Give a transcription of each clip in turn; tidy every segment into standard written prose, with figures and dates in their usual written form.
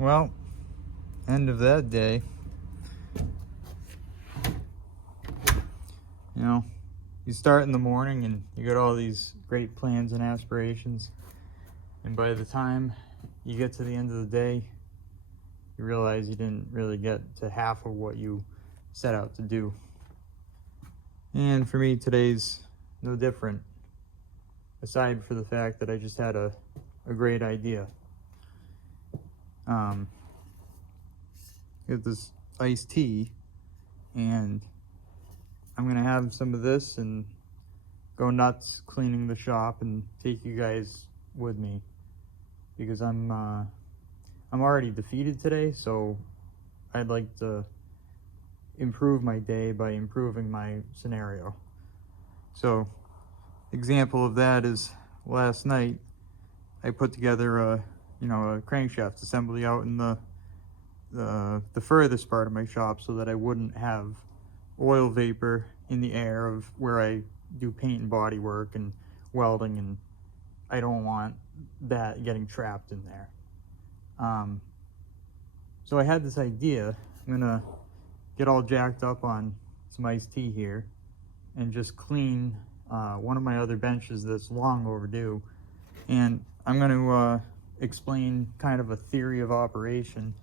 Well, end of that day. You know, you start in the morning and you got all these great plans and aspirations, and by the time you get to the end of the day, you realize you didn't really get to half of what you set out to do. And for me, today's no different, aside for the fact that I just had a great idea. Get this iced tea, and I'm gonna have some of this and go nuts cleaning the shop and take you guys with me, because I'm already defeated today, so I'd like to improve my day by improving my scenario. So, example of that is last night I put together a crankshaft assembly out in the furthest part of my shop so that I wouldn't have oil vapor in the air of where I do paint and body work and welding, and I don't want that getting trapped in there. So I had this idea. I'm gonna get all jacked up on some iced tea here and just clean one of my other benches that's long overdue, and I'm going to explain kind of a theory of operation,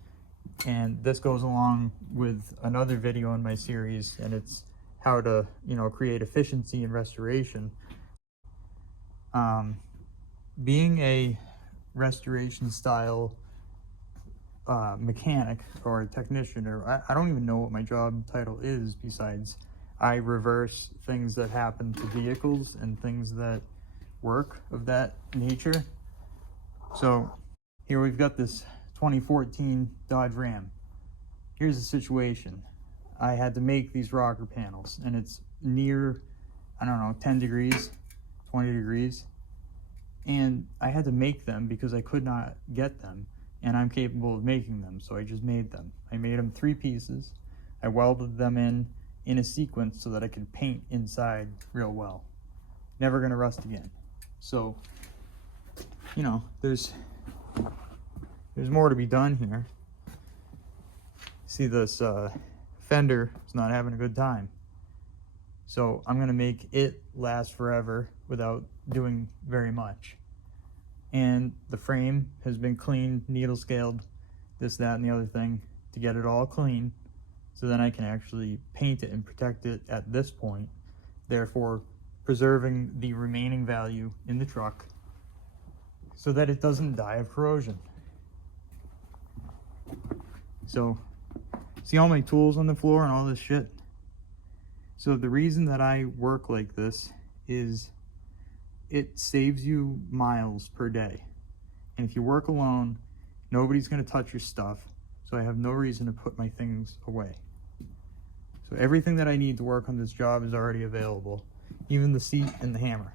and this goes along with another video in my series, and it's how to create efficiency in restoration. Being a restoration style mechanic or technician, or I don't even know what my job title is besides I reverse things that happen to vehicles and things that work of that nature. So here we've got this 2014 Dodge Ram. Here's the situation. I had to make these rocker panels, and it's near, 10 degrees, 20 degrees. And I had to make them because I could not get them, and I'm capable of making them, so I just made them. I made them 3 pieces. I welded them in a sequence so that I could paint inside real well. Never gonna rust again. So, there's more to be done here. See, this fender is not having a good time. So I'm gonna make it last forever without doing very much. And the frame has been cleaned, needle scaled, this, that, and the other thing to get it all clean, so then I can actually paint it and protect it at this point, therefore preserving the remaining value in the truck so that it doesn't die of corrosion. So, see all my tools on the floor and all this shit? So the reason that I work like this is it saves you miles per day. And if you work alone, nobody's gonna touch your stuff, so I have no reason to put my things away. So everything that I need to work on this job is already available, even the seat and the hammer.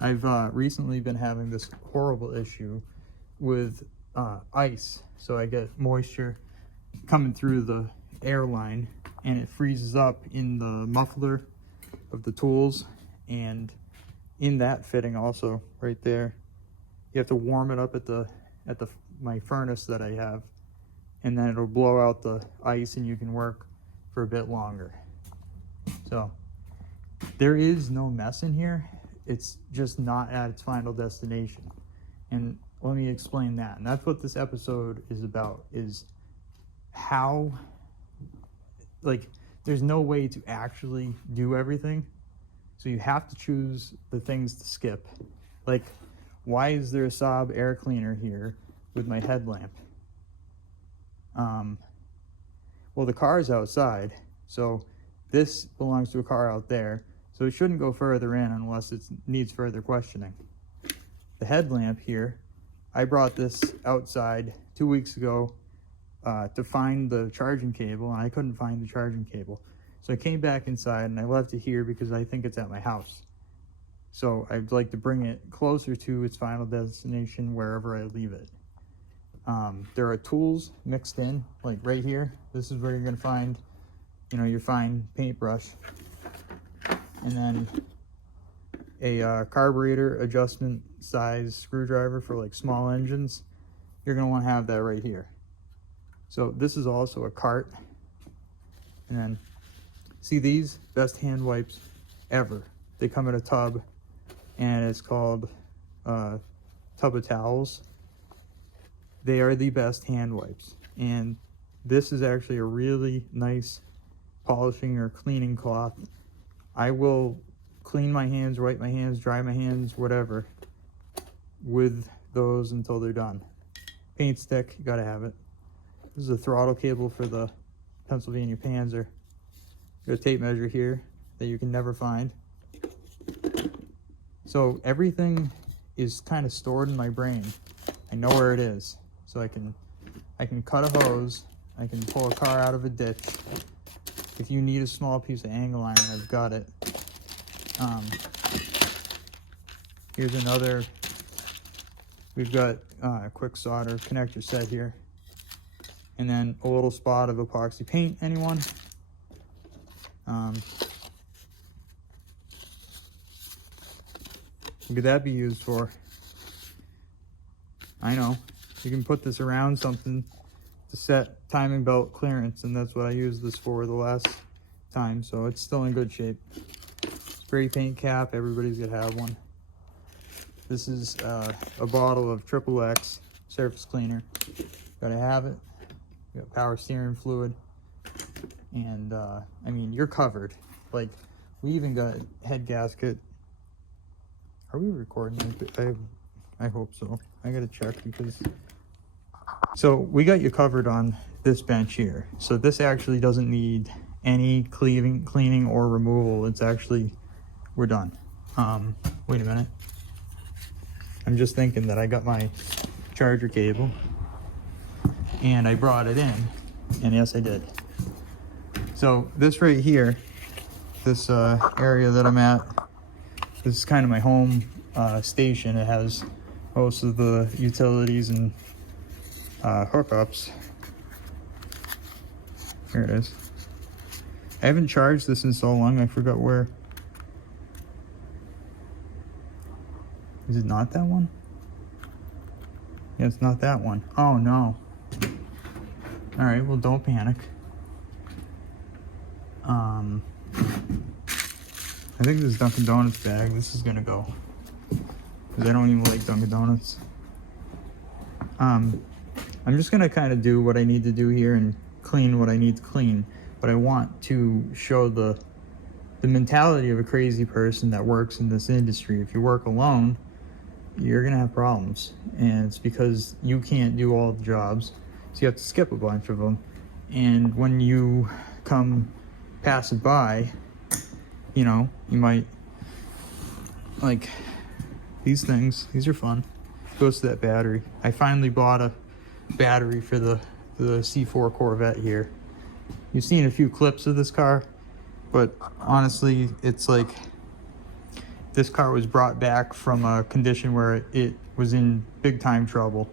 I've recently been having this horrible issue with ice, so I get moisture coming through the air line, and it freezes up in the muffler of the tools, and in that fitting also right there. You have to warm it up at my furnace that I have, and then it'll blow out the ice and you can work for a bit longer. So there is no mess in here. It's just not at its final destination. And let me explain that. And that's what this episode is about, is how, there's no way to actually do everything. So you have to choose the things to skip. Like, why is there a Saab air cleaner here with my headlamp? Well, the car is outside, so this belongs to a car out there, so it shouldn't go further in unless it needs further questioning. The headlamp here, I brought this outside 2 weeks ago to find the charging cable, and I couldn't find the charging cable. So I came back inside and I left it here because I think it's at my house. So I'd like to bring it closer to its final destination wherever I leave it. There are tools mixed in, like right here. This is where you're gonna find, your fine paintbrush. And then a carburetor adjustment size screwdriver for like small engines. you're going to want to have that right here. So this is also a cart. And then, see these? Best hand wipes ever. They come in a tub, and it's called tub of towels. They are the best hand wipes. And this is actually a really nice polishing or cleaning cloth. I will clean my hands, wipe my hands, dry my hands, whatever, with those until they're done. Paint stick, you gotta have it. This is a throttle cable for the Pennsylvania Panzer. Got a tape measure here that you can never find. So everything is kind of stored in my brain. I know where it is. So I can cut a hose, I can pull a car out of a ditch. If you need a small piece of angle iron, I've got it. Here's another, we've got a quick solder connector set here. And then a little spot of epoxy paint, anyone? What could that be used for? I know. You can put this around something to set timing belt clearance, and that's what I used this for the last time, so it's still in good shape. Spray paint cap, everybody's gonna have one. This is a bottle of XXX surface cleaner. Gotta have it. You got power steering fluid, and I mean, you're covered. Like, we even got head gasket. Are we recording? I hope so. I gotta check because. So we got you covered on this bench here. So this actually doesn't need any cleaning or removal. It's actually, we're done. Wait a minute. I'm just thinking that I got my charger cable and I brought it in, and yes, I did. So this right here, this area that I'm at, this is kind of my home station. It has most of the utilities and hookups. Here it is. I haven't charged this in so long, I forgot where. Is it not that one? Yeah, it's not that one. Oh no. Alright, well, don't panic. I think this Dunkin' Donuts bag, this is gonna go. Because I don't even like Dunkin' Donuts. I'm just gonna kind of do what I need to do here and clean what I need to clean. But I want to show the mentality of a crazy person that works in this industry. If you work alone, you're gonna have problems. And it's because you can't do all the jobs. So you have to skip a bunch of them. And when you come pass it by, you know, you might, like, these things, these are fun. Goes to that battery. I finally bought a battery for the C4 Corvette here. You've seen a few clips of this car, but honestly, it's like this car was brought back from a condition where it was in big time trouble.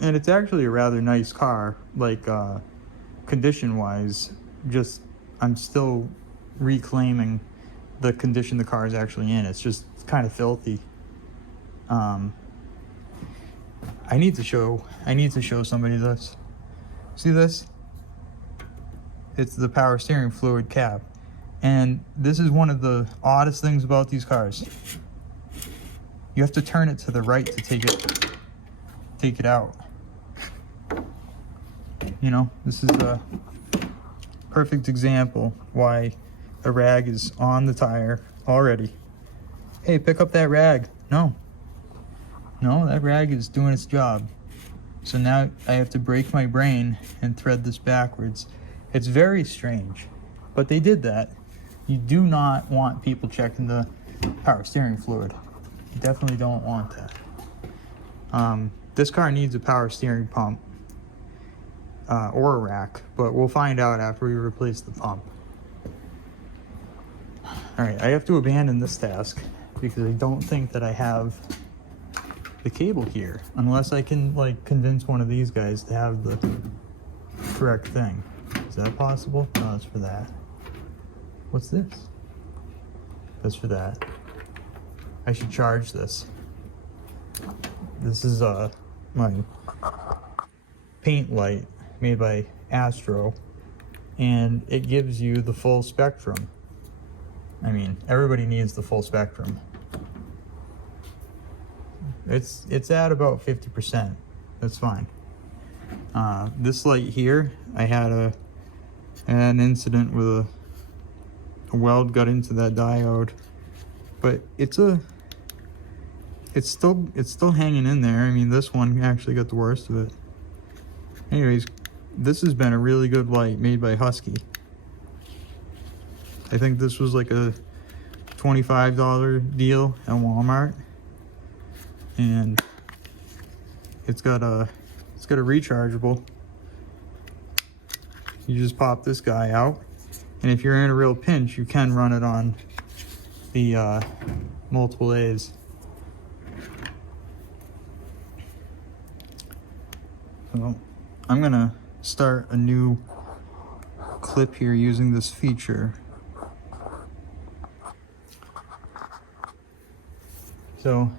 And it's actually a rather nice car, like condition wise. Just, I'm still reclaiming the condition the car is actually in. It's just kind of filthy. I need to show somebody this. See this? It's the power steering fluid cap. And this is one of the oddest things about these cars. You have to turn it to the right to take it out. You know, this is a perfect example why a rag is on the tire already. Hey, pick up that rag. No, that rag is doing its job. So now I have to break my brain and thread this backwards. It's very strange, but they did that. You do not want people checking the power steering fluid. You definitely don't want that. This car needs a power steering pump or a rack, but we'll find out after we replace the pump. All right, I have to abandon this task because I don't think that I have the cable here, unless I can like convince one of these guys to have the correct thing. Is that possible? No, that's for that. What's this? That's for that. I should charge this. This is my paint light made by Astro, and it gives you the full spectrum. I mean, everybody needs the full spectrum. It's at about 50%. That's fine. This light here, I had an incident with a weld got into that diode, but it's still hanging in there. I mean, this one actually got the worst of it. Anyways, this has been a really good light made by Husky. I think this was like a $25 deal at Walmart, and it's got a rechargeable. You just pop this guy out, and if you're in a real pinch, you can run it on the multiple A's. So I'm gonna start a new clip here using this feature. So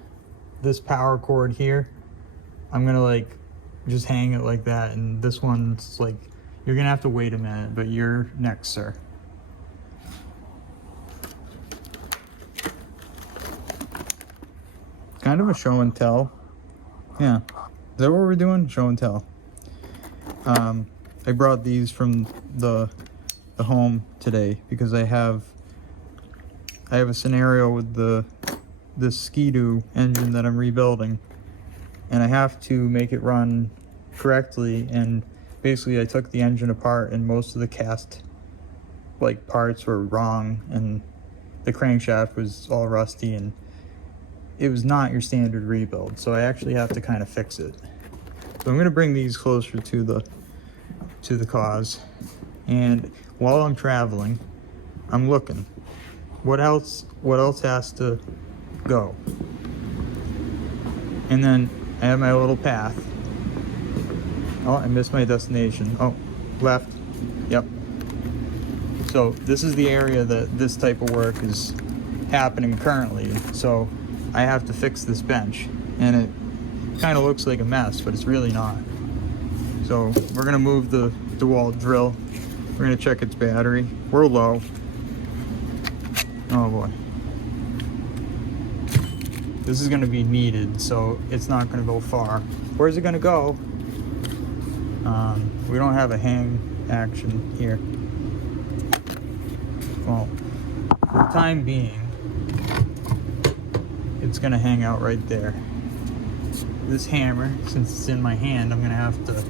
this power cord here, I'm gonna like just hang it like that, and this one's like, you're gonna have to wait a minute, but you're next, sir. Kind of a show and tell. Yeah, is that what we're doing? Show and tell. I brought these from the home today because I have a scenario with this Ski-Doo engine that I'm rebuilding, and I have to make it run correctly. And basically I took the engine apart, and most of the cast like parts were wrong, and the crankshaft was all rusty, and it was not your standard rebuild, so I actually have to kind of fix it. So I'm going to bring these closer to the cause, and while I'm traveling, I'm looking what else has to go. And then I have my little path. Oh, I missed my destination. Oh, left. Yep. So this is the area that this type of work is happening currently. So I have to fix this bench, and it kind of looks like a mess, but it's really not. So we're gonna move the DeWalt drill. We're gonna check its battery. We're low. Oh boy. This is gonna be needed, so it's not gonna go far. Where's it gonna go? We don't have a hang action here. Well, for the time being, it's gonna hang out right there. This hammer, since it's in my hand, I'm gonna have to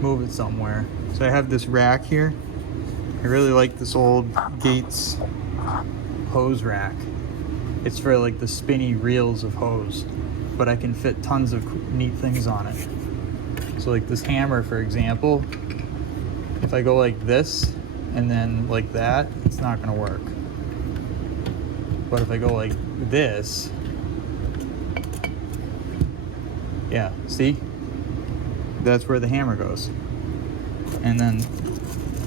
move it somewhere. So I have this rack here. I really like this old Gates hose rack. It's for like the spinny reels of hose, but I can fit tons of neat things on it. So like this hammer, for example, if I go like this and then like that, it's not gonna work. But if I go like this, yeah, see? That's where the hammer goes. And then,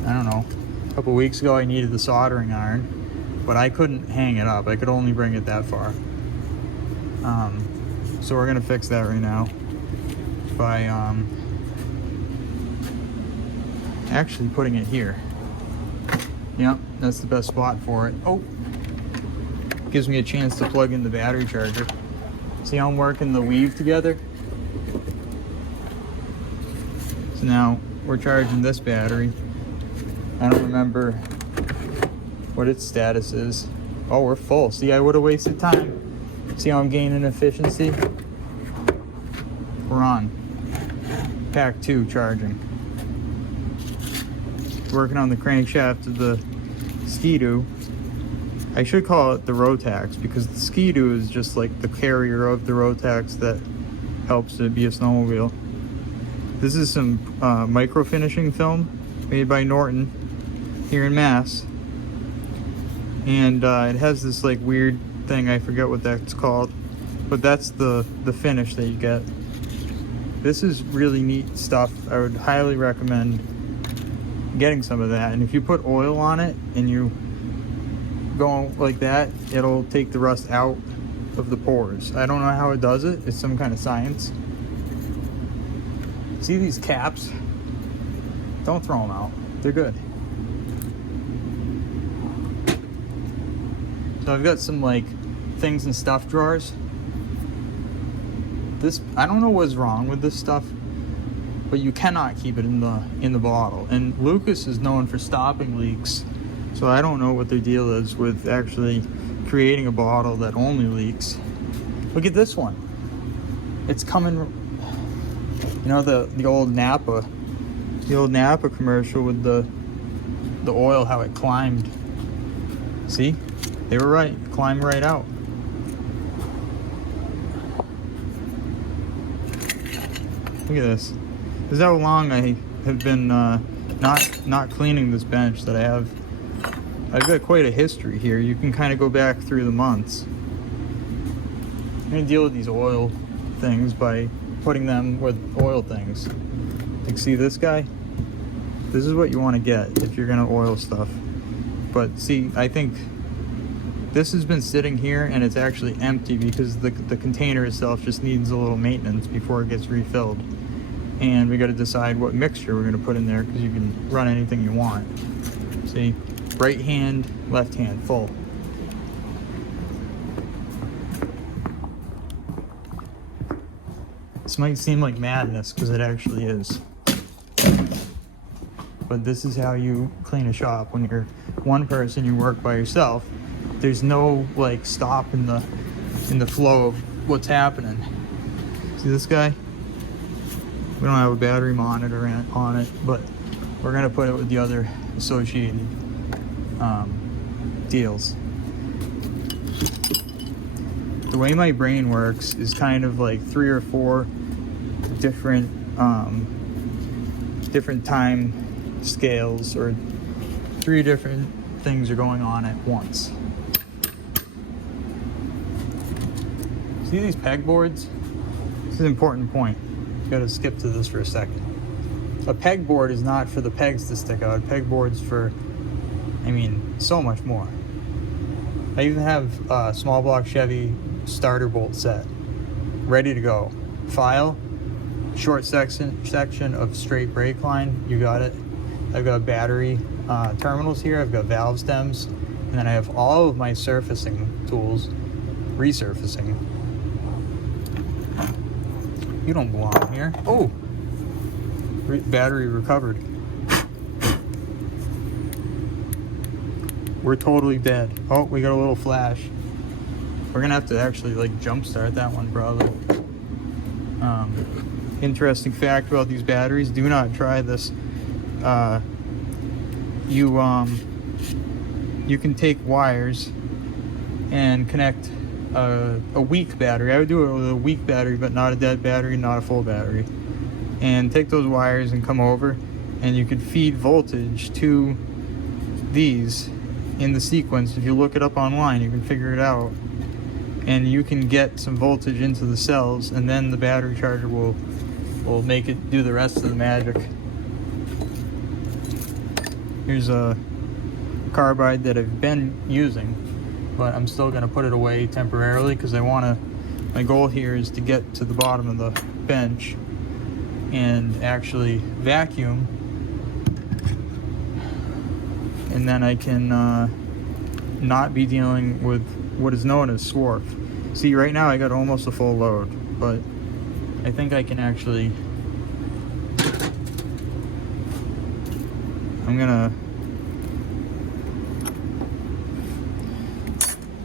I don't know, a couple weeks ago I needed the soldering iron, but I couldn't hang it up. I could only bring it that far. So we're gonna fix that right now by actually putting it here. Yep, that's the best spot for it. Oh, gives me a chance to plug in the battery charger. See how I'm working the weave together? So now we're charging this battery. I don't remember what its status is. Oh, we're full. See, I would have wasted time. See how I'm gaining efficiency? We're on. Pack 2 charging. Working on the crankshaft of the Ski-Doo. I should call it the Rotax, because the Ski-Doo is just like the carrier of the Rotax that helps it be a snowmobile. This is some micro finishing film made by Norton here in Mass, and it has this like weird thing, I forget what that's called, but that's the finish that you get. This is really neat stuff. I would highly recommend getting some of that, and if you put oil on it and you go like that, it'll take the rust out of the pores. I don't know how it does it. It's some kind of science. See these caps? Don't throw them out. They're good. So I've got some like things in stuff drawers. This, I don't know what's wrong with this stuff, but you cannot keep it in the bottle. And Lucas is known for stopping leaks, so I don't know what their deal is with actually creating a bottle that only leaks. Look at this one. It's coming, you know, the old Napa commercial with the oil, how it climbed. See, they were right, climbed right out. Look at this. This is how long I have been not cleaning this bench that I have. I've got quite a history here. You can kind of go back through the months. I'm gonna deal with these oil things by putting them with oil things. Like, see this guy? This is what you want to get if you're gonna oil stuff. But see, I think this has been sitting here and it's actually empty because the container itself just needs a little maintenance before it gets refilled. And we got to decide what mixture we're going to put in there, because you can run anything you want. See, right hand, left hand, full. This might seem like madness because it actually is. But this is how you clean a shop. When you're one person, you work by yourself. There's no like stop in the flow of what's happening. See this guy? We don't have a battery monitor on it, but we're gonna put it with the other associated deals. The way my brain works is kind of like 3 or 4 different time scales, or 3 different things are going on at once. See these pegboards? This is an important point. Gotta skip to this for a second. A pegboard is not for the pegs to stick out. Pegboard's for, I mean, so much more. I even have a small block Chevy starter bolt set ready to go. File, short section of straight brake line, you got it. I've got battery terminals here, I've got valve stems, and then I have all of my surfacing tools, resurfacing. You don't belong here. Oh! Battery recovered. We're totally dead. Oh, we got a little flash. We're gonna have to actually like jumpstart that one probably. Interesting fact about these batteries, do not try this. You can take wires and connect a weak battery. I would do it with a weak battery, but not a dead battery, not a full battery. And take those wires and come over, and you could feed voltage to these in the sequence. If you look it up online, you can figure it out. And you can get some voltage into the cells, and then the battery charger will make it do the rest of the magic. Here's a carbide that I've been using, but I'm still going to put it away temporarily because my goal here is to get to the bottom of the bench and actually vacuum, and then I can not be dealing with what is known as swarf. See, right now I got almost a full load, but I think I can actually,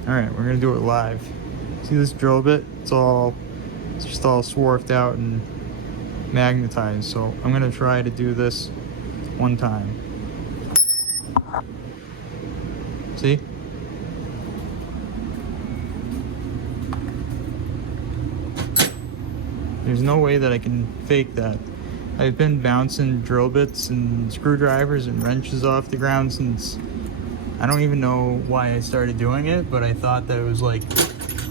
alright, we're gonna do it live. See this drill bit? It's just all swarfed out and magnetized, so I'm gonna try to do this one time. See? There's no way that I can fake that. I've been bouncing drill bits and screwdrivers and wrenches off the ground since, I don't even know why I started doing it, but I thought that it was like,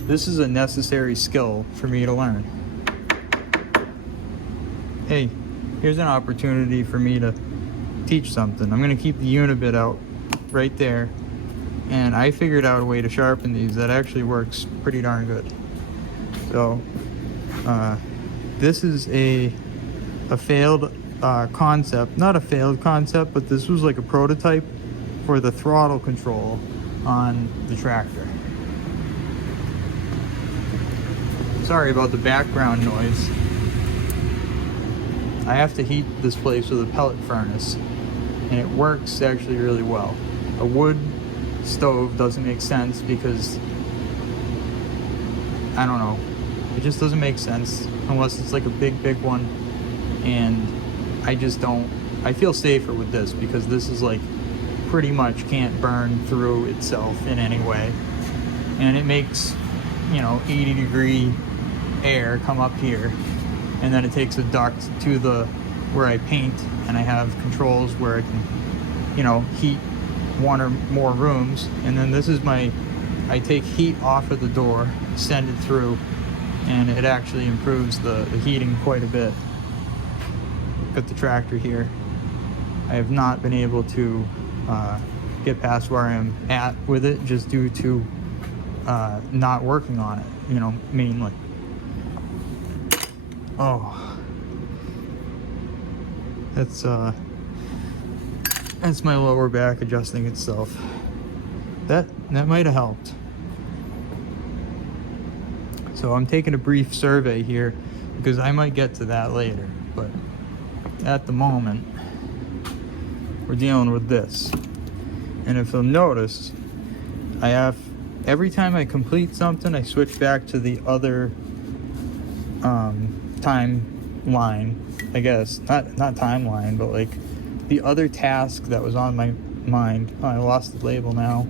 this is a necessary skill for me to learn. Hey, here's an opportunity for me to teach something. I'm gonna keep the unibit out right there, and I figured out a way to sharpen these that actually works pretty darn good. So, this is a a failed concept, not a failed concept, but this was like a prototype for the throttle control on the tractor. Sorry about the background noise. I have to heat this place with a pellet furnace, and it works actually really well. A wood stove doesn't make sense because, I don't know, it just doesn't make sense unless it's like a big one, and I just don't, I feel safer with this because this is like pretty much can't burn through itself in any way, and it makes, you know, 80-degree air come up here, and then it takes a duct to the where I paint, and I have controls where I can, you know, heat one or more rooms, and then this is my, I take heat off of the door, send it through, and it actually improves the heating quite a bit. Got the tractor here. I have not been able to get past where I am at with it just due to not working on it, you know, mainly. Oh, that's my lower back adjusting itself. That might have helped. So I'm taking a brief survey here because I might get to that later, but at the moment we're dealing with this. And if you'll notice, I have, every time I complete something, I switch back to the other timeline, I guess. Not timeline, but like the other task that was on my mind. Oh, I lost the label now.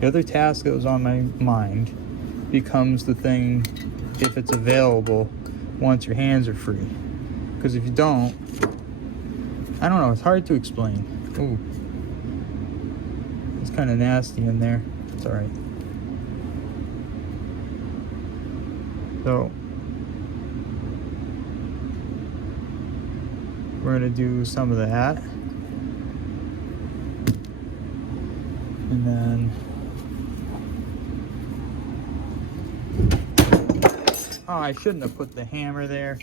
The other task that was on my mind becomes the thing if it's available once your hands are free. Because if you don't, I don't know, it's hard to explain. Ooh, it's kind of nasty in there. It's alright. So we're going to do some of that, and then oh, I shouldn't have put the hammer there.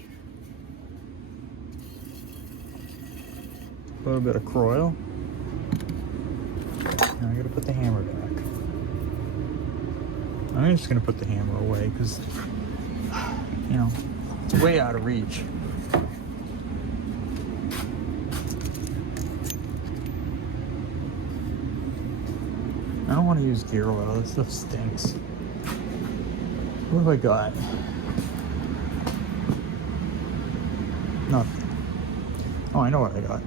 A little bit of Croil. Now I gotta put the hammer back. I'm just gonna put the hammer away because, you know, it's way out of reach. I don't want to use gear oil. This stuff stinks. What have I got? Nothing. Oh, I know what I got.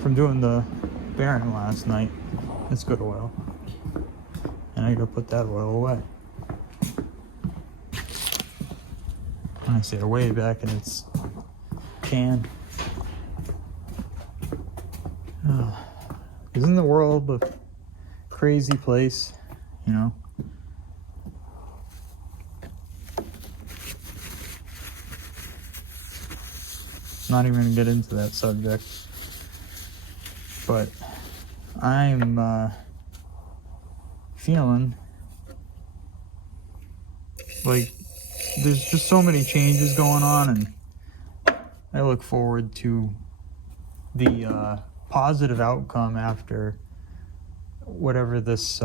From doing the bearing last night. It's good oil. And I gotta put that oil away. When I say away, back in its can. Isn't the world a crazy place, you know? Not even gonna get into that subject, but I'm feeling like there's just so many changes going on, and I look forward to the positive outcome after whatever this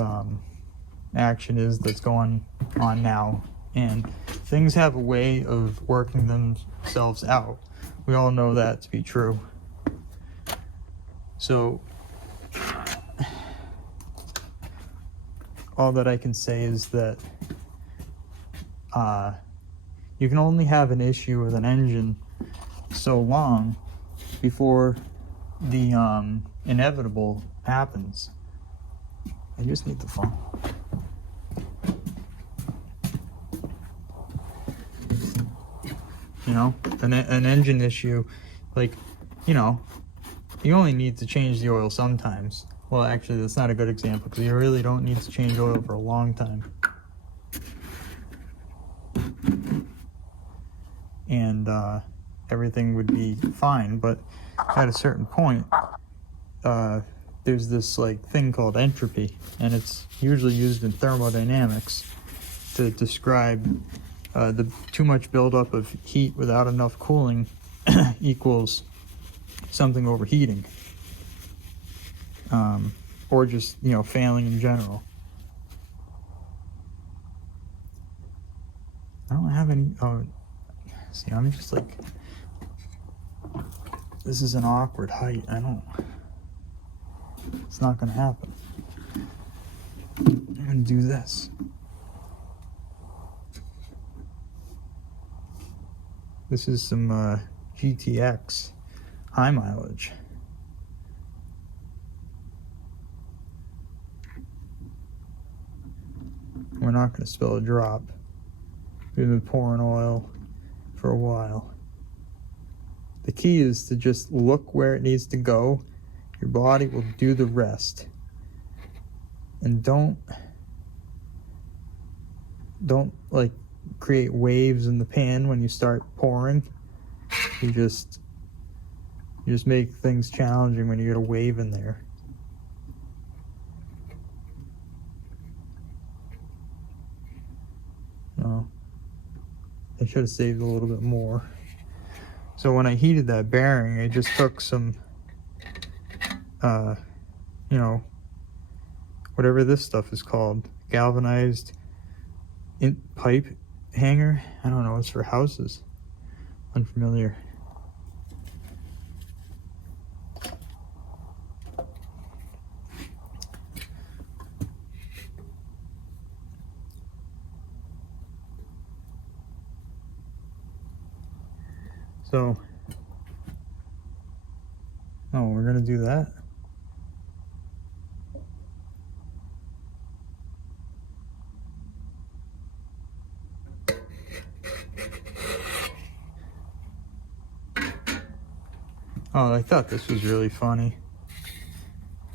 action is that's going on now. And things have a way of working themselves out. We all know that to be true. So all that I can say is that you can only have an issue with an engine so long before the inevitable happens. I just need the phone. You know, an engine issue, like, you know, you only need to change the oil sometimes. Well, actually, that's not a good example because you really don't need to change oil for a long time. And everything would be fine, but at a certain point, there's this like thing called entropy, and it's usually used in thermodynamics to describe too much buildup of heat without enough cooling equals something overheating, or just, you know, failing in general. I don't have any. Oh, see, I'm just like, this is an awkward height. It's not gonna happen. I'm gonna do this. This is some GTX high mileage. We're not gonna spill a drop. We've been pouring oil for a while. The key is to just look where it needs to go. Your body will do the rest. And don't like create waves in the pan when you start pouring. You just make things challenging when you get a wave in there. No. I should have saved a little bit more. So when I heated that bearing, I just took some, you know, whatever this stuff is called, galvanized pipe hanger. I don't know, it's for houses. Unfamiliar. So, oh, we're gonna do that. Oh, I thought this was really funny.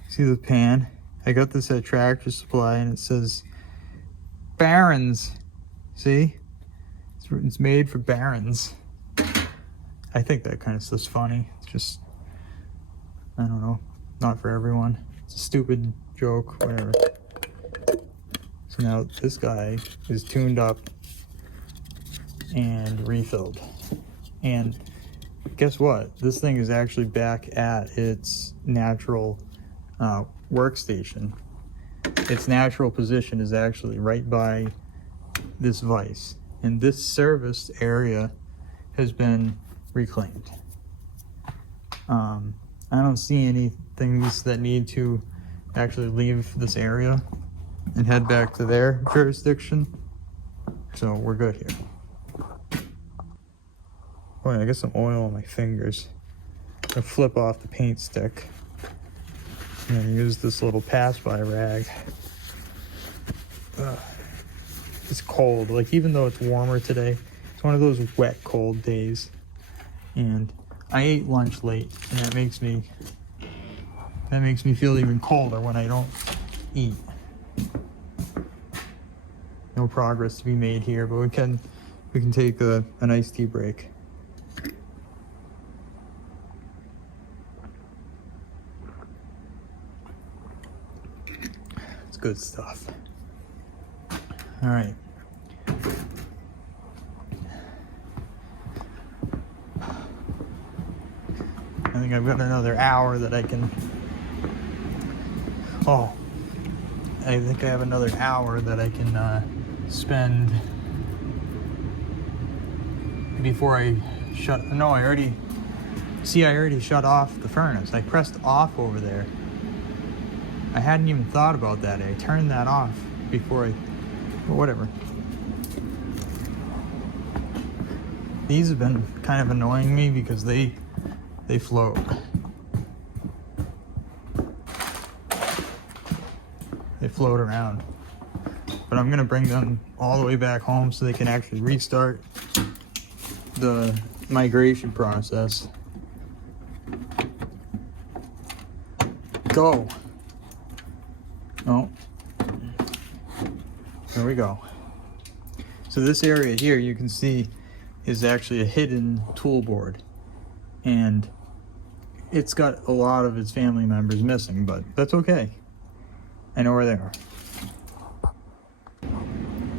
See the pan? I got this at Tractor Supply and it says Barons. See? It's made for Barons. I think that kind of stuff's funny. It's just, I don't know, not for everyone. It's a stupid joke, whatever. So now this guy is tuned up and refilled. And guess what? This thing is actually back at its natural workstation. Its natural position is actually right by this vise. And this serviced area has been reclaimed. I don't see any things that need to actually leave this area and head back to their jurisdiction. So we're good here. Boy, I got some oil on my fingers. I'm gonna flip off the paint stick and then use this little pass-by rag. It's cold, like even though it's warmer today, it's one of those wet, cold days. And I ate lunch late, and that makes me feel even colder when I don't eat. No progress to be made here, but we can take an iced tea break. It's good stuff. All right. I think I've got another hour that I can... Oh, I think I have another hour that I can spend before I shut... No, I already shut off the furnace. I pressed off over there. I hadn't even thought about that. I turned that off before I... Well, whatever. These have been kind of annoying me because they float. They float around. But I'm gonna bring them all the way back home so they can actually restart the migration process. Go. Oh. There we go. So this area here you can see is actually a hidden tool board. And it's got a lot of its family members missing, but that's okay. I know where they are.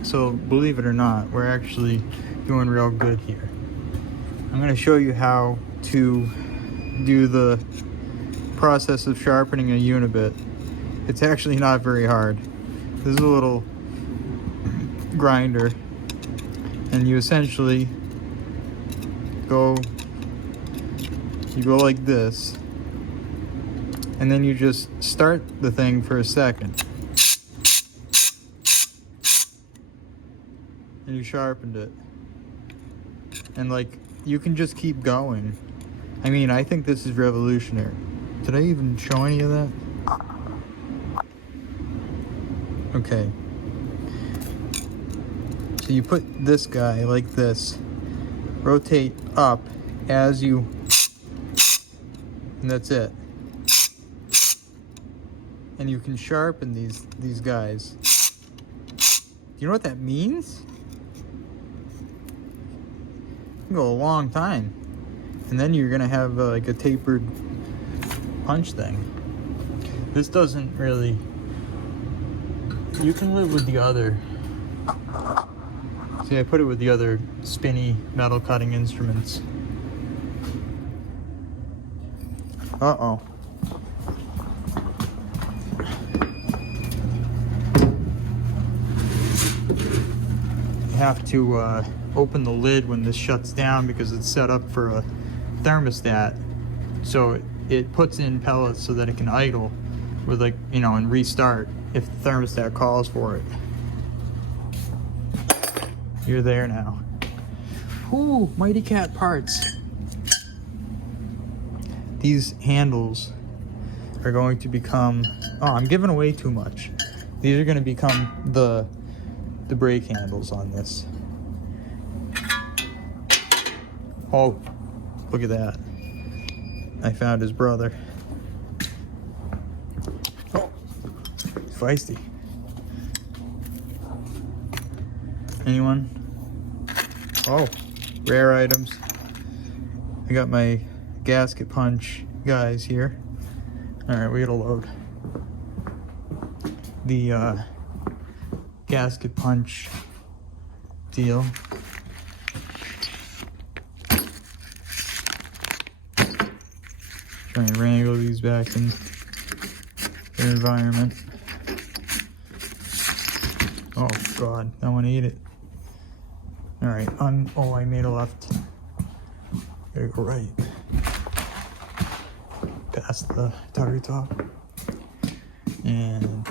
So believe it or not, we're actually doing real good here. I'm going to show you how to do the process of sharpening a unibit. It's actually not very hard. This is a little grinder, and you essentially go like this, and then you just start the thing for a second, and you sharpened it, and like you can just keep going. I mean, I think this is revolutionary. Did I even show any of that? Okay, so you put this guy like this, rotate up as you, and that's it. And you can sharpen these guys. Do you know what that means? It can go a long time, and then you're gonna have like a tapered punch thing. This doesn't really. You can live with the other. See, I put it with the other spinny metal cutting instruments. Uh-oh. You have to open the lid when this shuts down because it's set up for a thermostat. So it puts in pellets so that it can idle with, like, you know, and restart if the thermostat calls for it. You're there now. Ooh, Mighty Cat parts. These handles are going to become, oh, I'm giving away too much. These are going to become the brake handles on this. Oh, look at that. I found his brother. Oh, feisty. Anyone? Oh, rare items. I got my gasket punch guys here. Alright, we gotta load the gasket punch deal. Try and wrangle these back in their environment. Oh god, that one ate it. Alright, oh, I made a left. Gotta go right. Past the tire top. And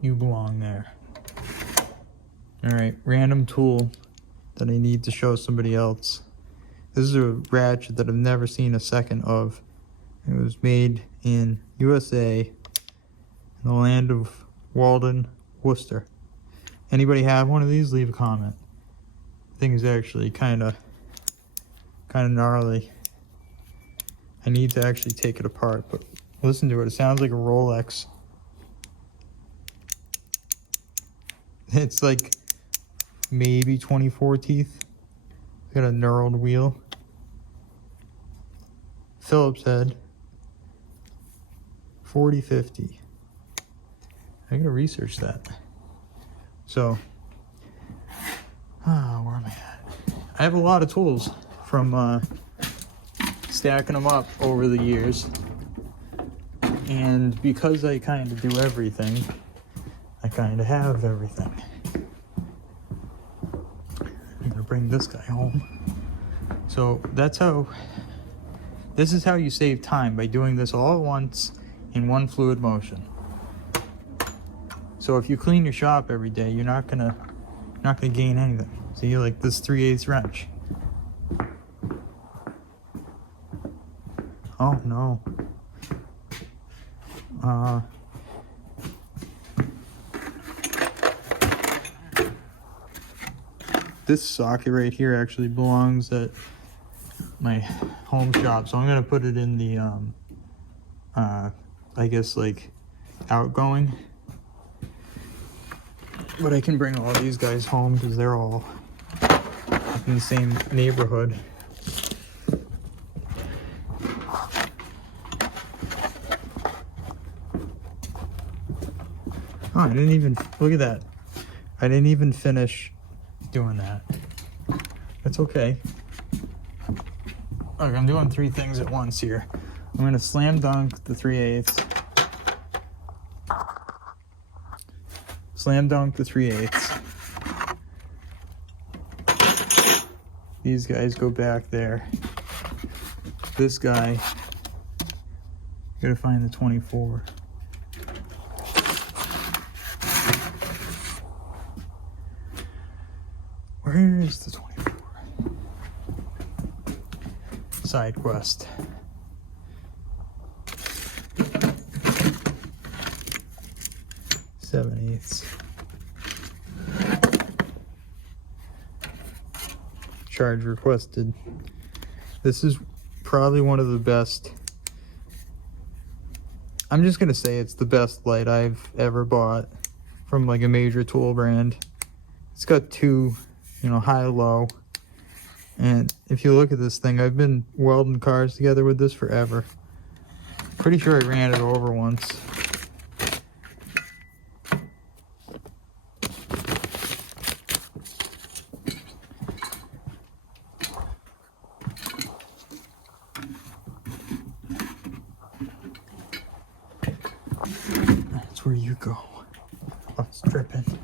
you belong there. Alright, random tool that I need to show somebody else. This is a ratchet that I've never seen a second of. It was made in USA, in the land of Walden, Worcester. Anybody have one of these? Leave a comment. The thing is actually kind of gnarly. I need to actually take it apart, but listen to it. It sounds like a Rolex. It's like maybe 24 teeth. Got a knurled wheel. Phillips head. 4050. I gotta research that. So, where am I at? I have a lot of tools from stacking them up over the years. And because I kind of do everything, I kind of have everything. I'm gonna bring this guy home. So this is how you save time, by doing this all at once in one fluid motion. So if you clean your shop every day, you're not gonna gain anything. See, like this 3/8 wrench. Oh no. This socket right here actually belongs at my home shop, so I'm gonna put it in the I guess like outgoing. But I can bring all these guys home because they're all in the same neighborhood. I didn't even, look at that. I didn't even finish doing that. That's okay. Look, I'm doing 3 things at once here. I'm gonna slam dunk the 3/8. Slam dunk the 3/8. These guys go back there. This guy, gotta find the 24. Where is the 24? Side quest. Seven-eighths. Charge requested. This is probably one of the best. I'm just gonna say it's the best light I've ever bought from like a major tool brand. It's got 2, you know, high-low. And if you look at this thing, I've been welding cars together with this forever. Pretty sure I ran it over once. That's where you go. Oh, it's dripping.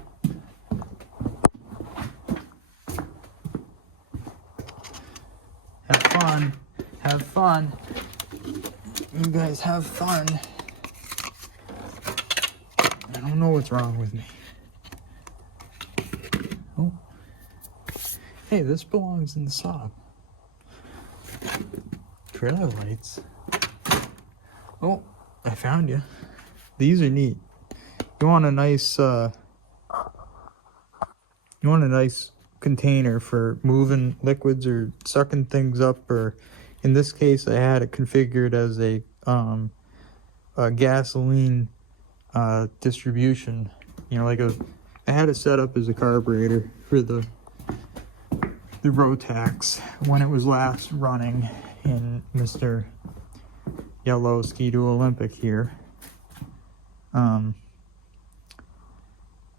Have fun. Have fun. You guys have fun. I don't know what's wrong with me. Oh. Hey, this belongs in the Saab. Trailer lights. Oh, I found you. These are neat. You want a nice container for moving liquids or sucking things up, or in this case I had it configured as a gasoline distribution, you know, like I had it set up as a carburetor for the Rotax when it was last running in Mr. Yellow Ski-Doo Olympic here.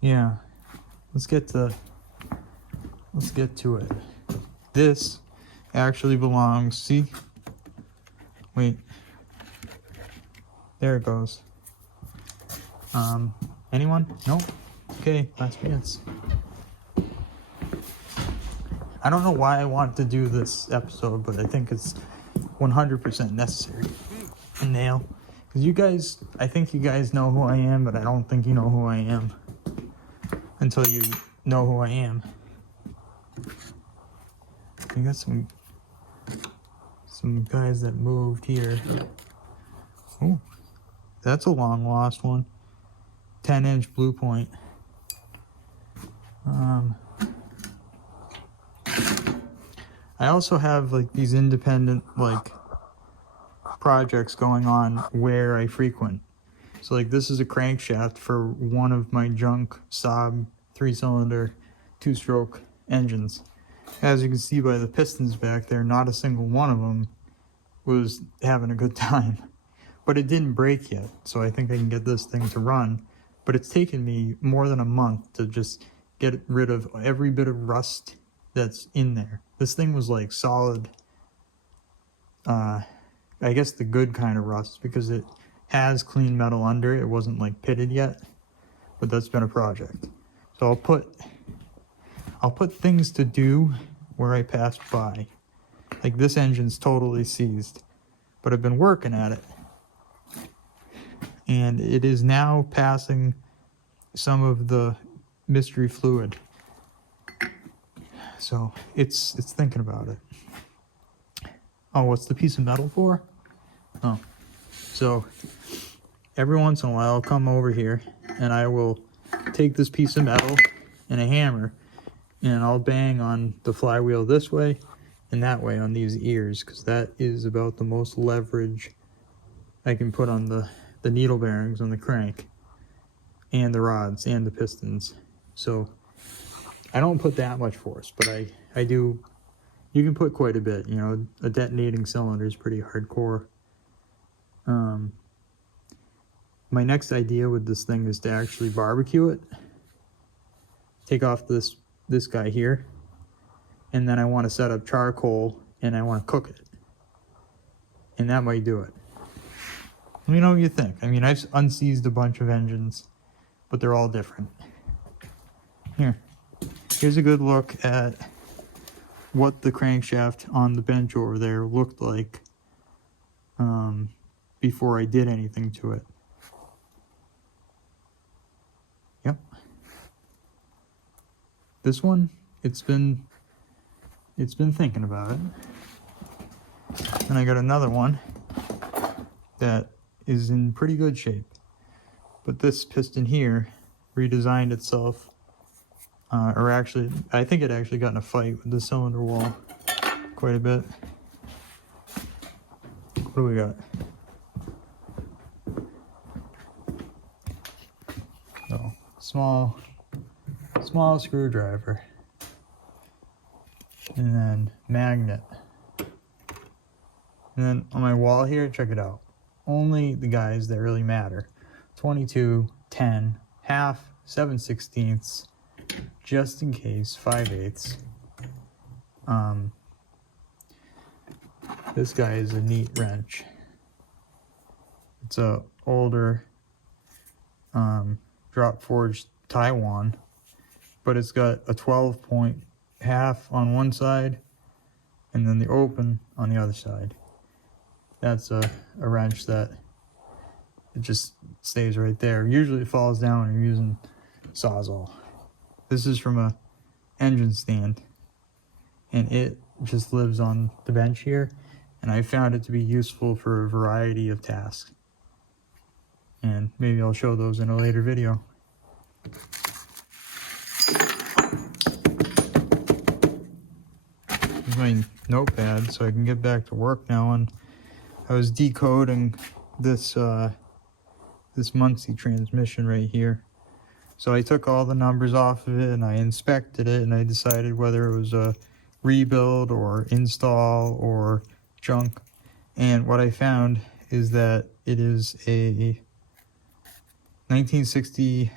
Yeah, let's get to it. This actually belongs, see? Wait. There it goes. Anyone? Nope. Okay, last chance. I don't know why I want to do this episode, but I think it's 100% necessary. A nail. Because you guys, I think you guys know who I am, but I don't think you know who I am until you know who I am. We got some guys that moved here. Oh, that's a long lost one. 10-inch blue point. I also have like these independent like projects going on where I frequent. So like this is a crankshaft for one of my junk Saab 3-cylinder 2-stroke engines. As you can see by the pistons back there, not a single one of them was having a good time. But it didn't break yet, so I think I can get this thing to run. But it's taken me more than a month to just get rid of every bit of rust that's in there. This thing was like solid, I guess the good kind of rust, because it has clean metal under it. It wasn't like pitted yet, but that's been a project. So I'll put things to do where I passed by. Like this engine's totally seized, but I've been working at it. And it is now passing some of the mystery fluid. So it's thinking about it. Oh, what's the piece of metal for? Oh, so every once in a while I'll come over here and I will take this piece of metal and a hammer and I'll bang on the flywheel this way and that way on these ears, because that is about the most leverage I can put on the needle bearings on the crank and the rods and the pistons. So I don't put that much force, but I do. You can put quite a bit. You know, a detonating cylinder is pretty hardcore. my next idea with this thing is to actually barbecue it. Take off this guy here, and then I want to set up charcoal and I want to cook it. And that might do it. Let me know what you think. I mean, I've unseized a bunch of engines, but they're all different. Here's a good look at what the crankshaft on the bench over there looked like before I did anything to it. Yep. This one, it's been thinking about it. And I got another one that is in pretty good shape. But this piston here redesigned itself, or actually, I think it actually got in a fight with the cylinder wall quite a bit. What do we got? Oh, small screwdriver. And then magnet. And then on my wall here, check it out. Only the guys that really matter. 22, 10, half, 7/16, just in case, 5/8. This guy is a neat wrench. It's a older drop forged Taiwan, but it's got a 12-point half on one side and then the open on the other side. That's a wrench that it just stays right there. Usually it falls down when you're using Sawzall. This is from a engine stand, and it just lives on the bench here, and I found it to be useful for a variety of tasks. And maybe I'll show those in a later video. Here's my notepad so I can get back to work now, and I was decoding this Muncie transmission right here. So I took all the numbers off of it and I inspected it, and I decided whether it was a rebuild or install or junk. And what I found is that it is a 1960,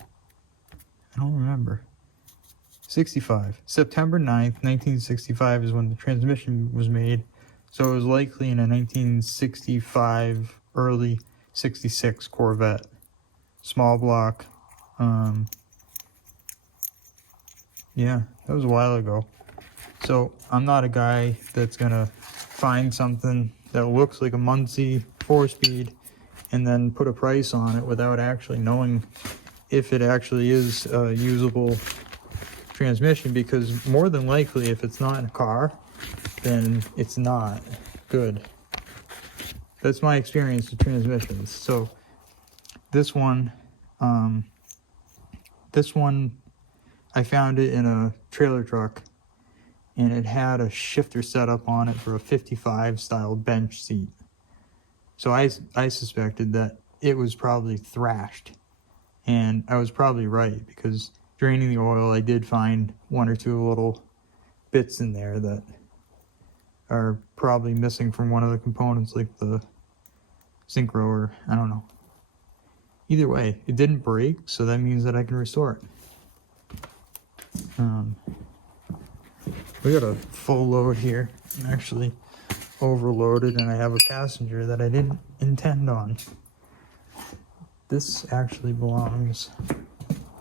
I don't remember, 65. September 9th, 1965 is when the transmission was made. So it was likely in a 1965, early 66 Corvette. Small block. Yeah, that was a while ago. So I'm not a guy that's gonna find something that looks like a Muncie 4-speed and then put a price on it without actually knowing if it actually is a usable transmission, because more than likely if it's not in a car, then it's not good. That's my experience with transmissions. So this one I found it in a trailer truck, and it had a shifter set up on it for a 55 style bench seat. So I suspected that it was probably thrashed, and I was probably right, because draining the oil I did find one or two little bits in there that are probably missing from one of the components, like the synchro, or I don't know. Either way, it didn't break, so that means that I can restore it. We got a full load here. I'm actually overloaded, and I have a passenger that I didn't intend on. This actually belongs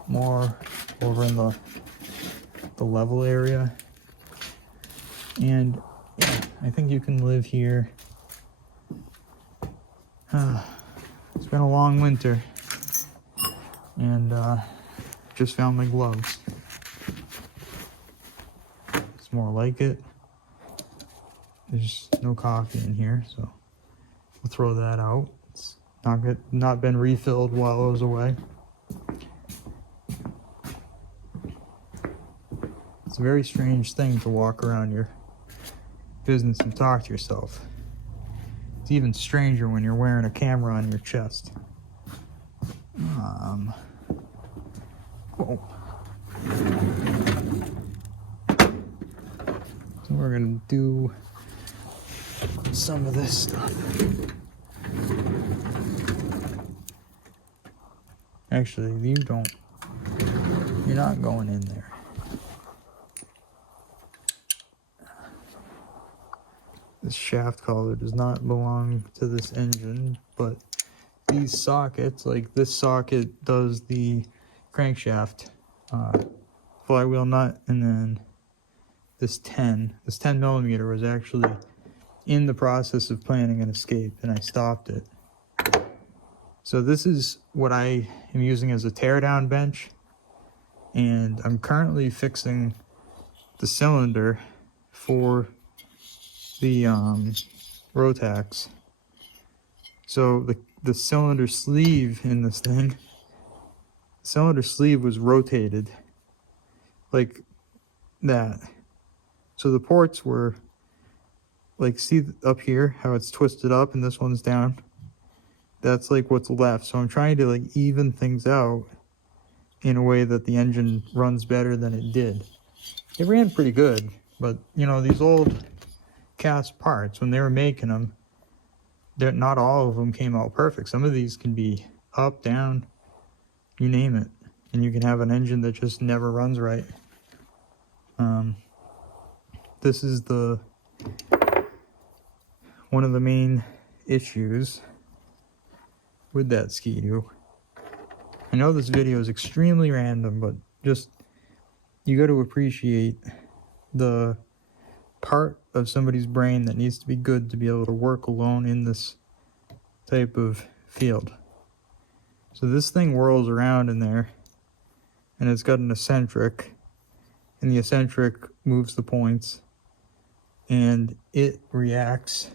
more over in the level area, and yeah, I think you can live here. It's been a long winter, and just found my gloves. It's more like it. There's no coffee in here, so we'll throw that out. It's not been refilled while I was away. It's a very strange thing to walk around your business and talk to yourself. It's even stranger when you're wearing a camera on your chest. Whoa. So we're gonna do some of this stuff. Actually, you're not going in there. This shaft collar does not belong to this engine, but these sockets, like this socket does the crankshaft flywheel nut, and then this 10 millimeter was actually in the process of planning an escape, and I stopped it. So this is what I am using as a teardown bench, and I'm currently fixing the cylinder for the Rotax. So the cylinder sleeve in this thing, the cylinder sleeve was rotated like that. So the ports were like, see up here how it's twisted up and this one's down? That's like what's left. So I'm trying to like even things out in a way that the engine runs better than it did. It ran pretty good, but you know, these old cast parts, when they were making them, not all of them came out perfect. Some of these can be up, down, you name it, and you can have an engine that just never runs right. This is one of the main issues with that Ski-Doo. I know this video is extremely random, but just, you got to appreciate the part of somebody's brain that needs to be good to be able to work alone in this type of field. So this thing whirls around in there, and it's got an eccentric, and the eccentric moves the points, and it reacts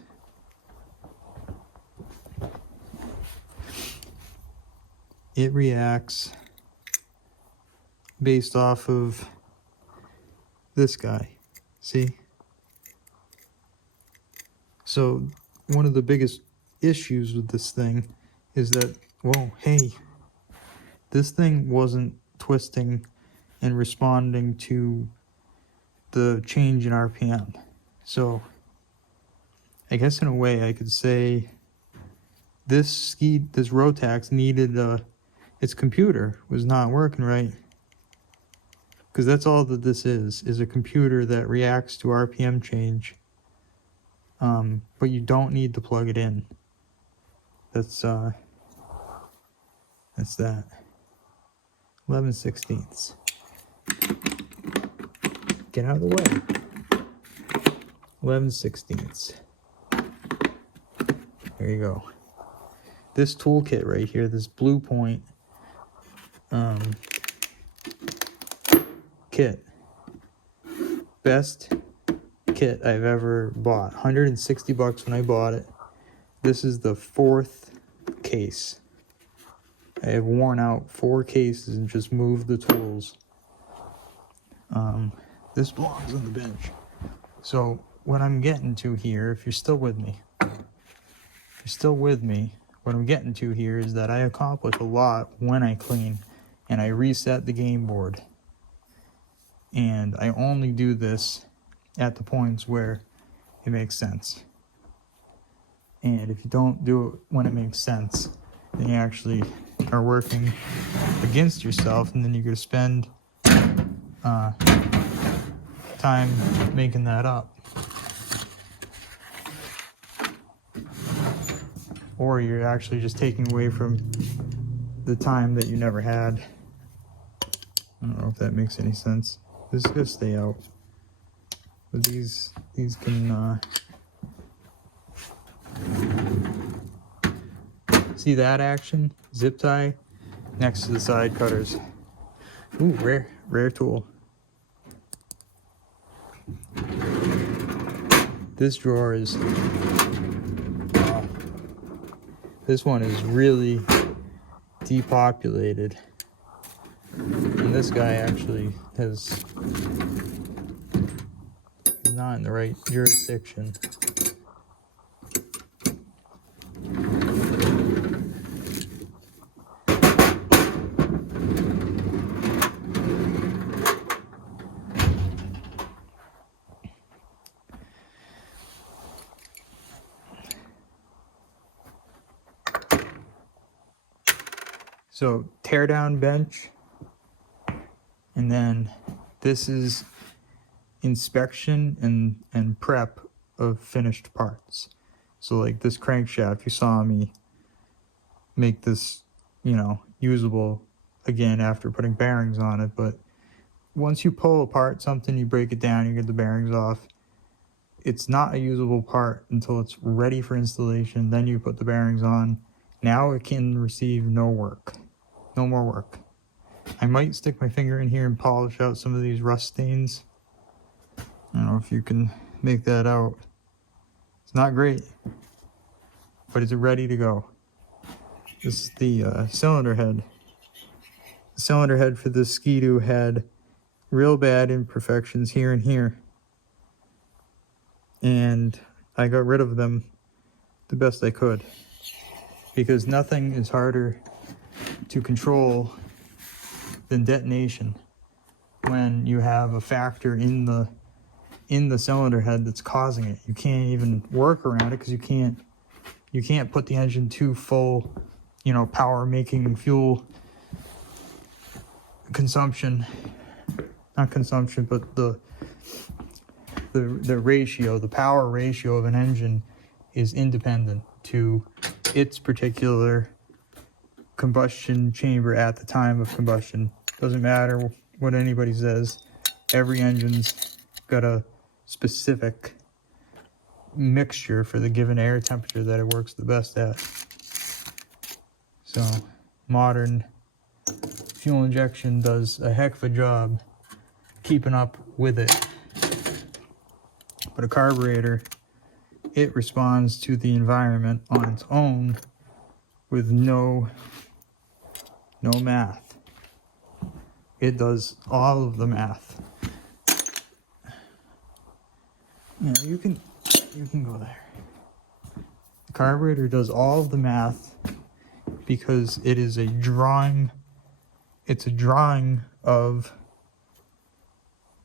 based off of this guy. See? So one of the biggest issues with this thing is that, whoa, hey, this thing wasn't twisting and responding to the change in RPM. So I guess in a way I could say this Rotax needed its computer was not working right, because that's all that this is a computer that reacts to RPM change. But you don't need to plug it in. That's that. 11/16. Get out of the way. 11/16. There you go. This toolkit right here, this Blue Point kit, best kit I've ever bought. $160 when I bought it. This is the 4th case. I have worn out 4 cases and just moved the tools. This belongs on the bench. So what I'm getting to here, if you're still with me, what I'm getting to here is that I accomplish a lot when I clean and I reset the game board. And I only do this at the points where it makes sense. And if you don't do it when it makes sense, then you actually are working against yourself, and then you're going to spend time making that up. Or you're actually just taking away from the time that you never had. I don't know if that makes any sense. This is going to stay out. But these can see that action? Zip tie next to the side cutters. Ooh, rare tool. This drawer is, this one is really depopulated. And this guy actually is not in the right jurisdiction. So tear down bench, and then this is inspection and prep of finished parts. So like this crankshaft, you saw me make this, you know, usable again after putting bearings on it. But once you pull apart something, you break it down, you get the bearings off, it's not a usable part until it's ready for installation. Then you put the bearings on. Now it can receive no work, no more work. I might stick my finger in here and polish out some of these rust stains. I don't know if you can make that out. It's not great, but it's ready to go. This is the cylinder head. The cylinder head for this Ski-Doo had real bad imperfections here and here, and I got rid of them the best I could, because nothing is harder to control than detonation when you have a factor in the cylinder head that's causing it. You can't even work around it because you can't put the engine to full, you know, power making fuel consumption, not consumption, but the ratio, the power ratio of an engine is independent to its particular combustion chamber at the time of combustion. Doesn't matter what anybody says, every engine's got a specific mixture for the given air temperature that it works the best at. So modern fuel injection does a heck of a job keeping up with it. But a carburetor, it responds to the environment on its own with no math. It does all of the math. You know, you can go there. The carburetor does all of the math because it is a drawing. It's a drawing of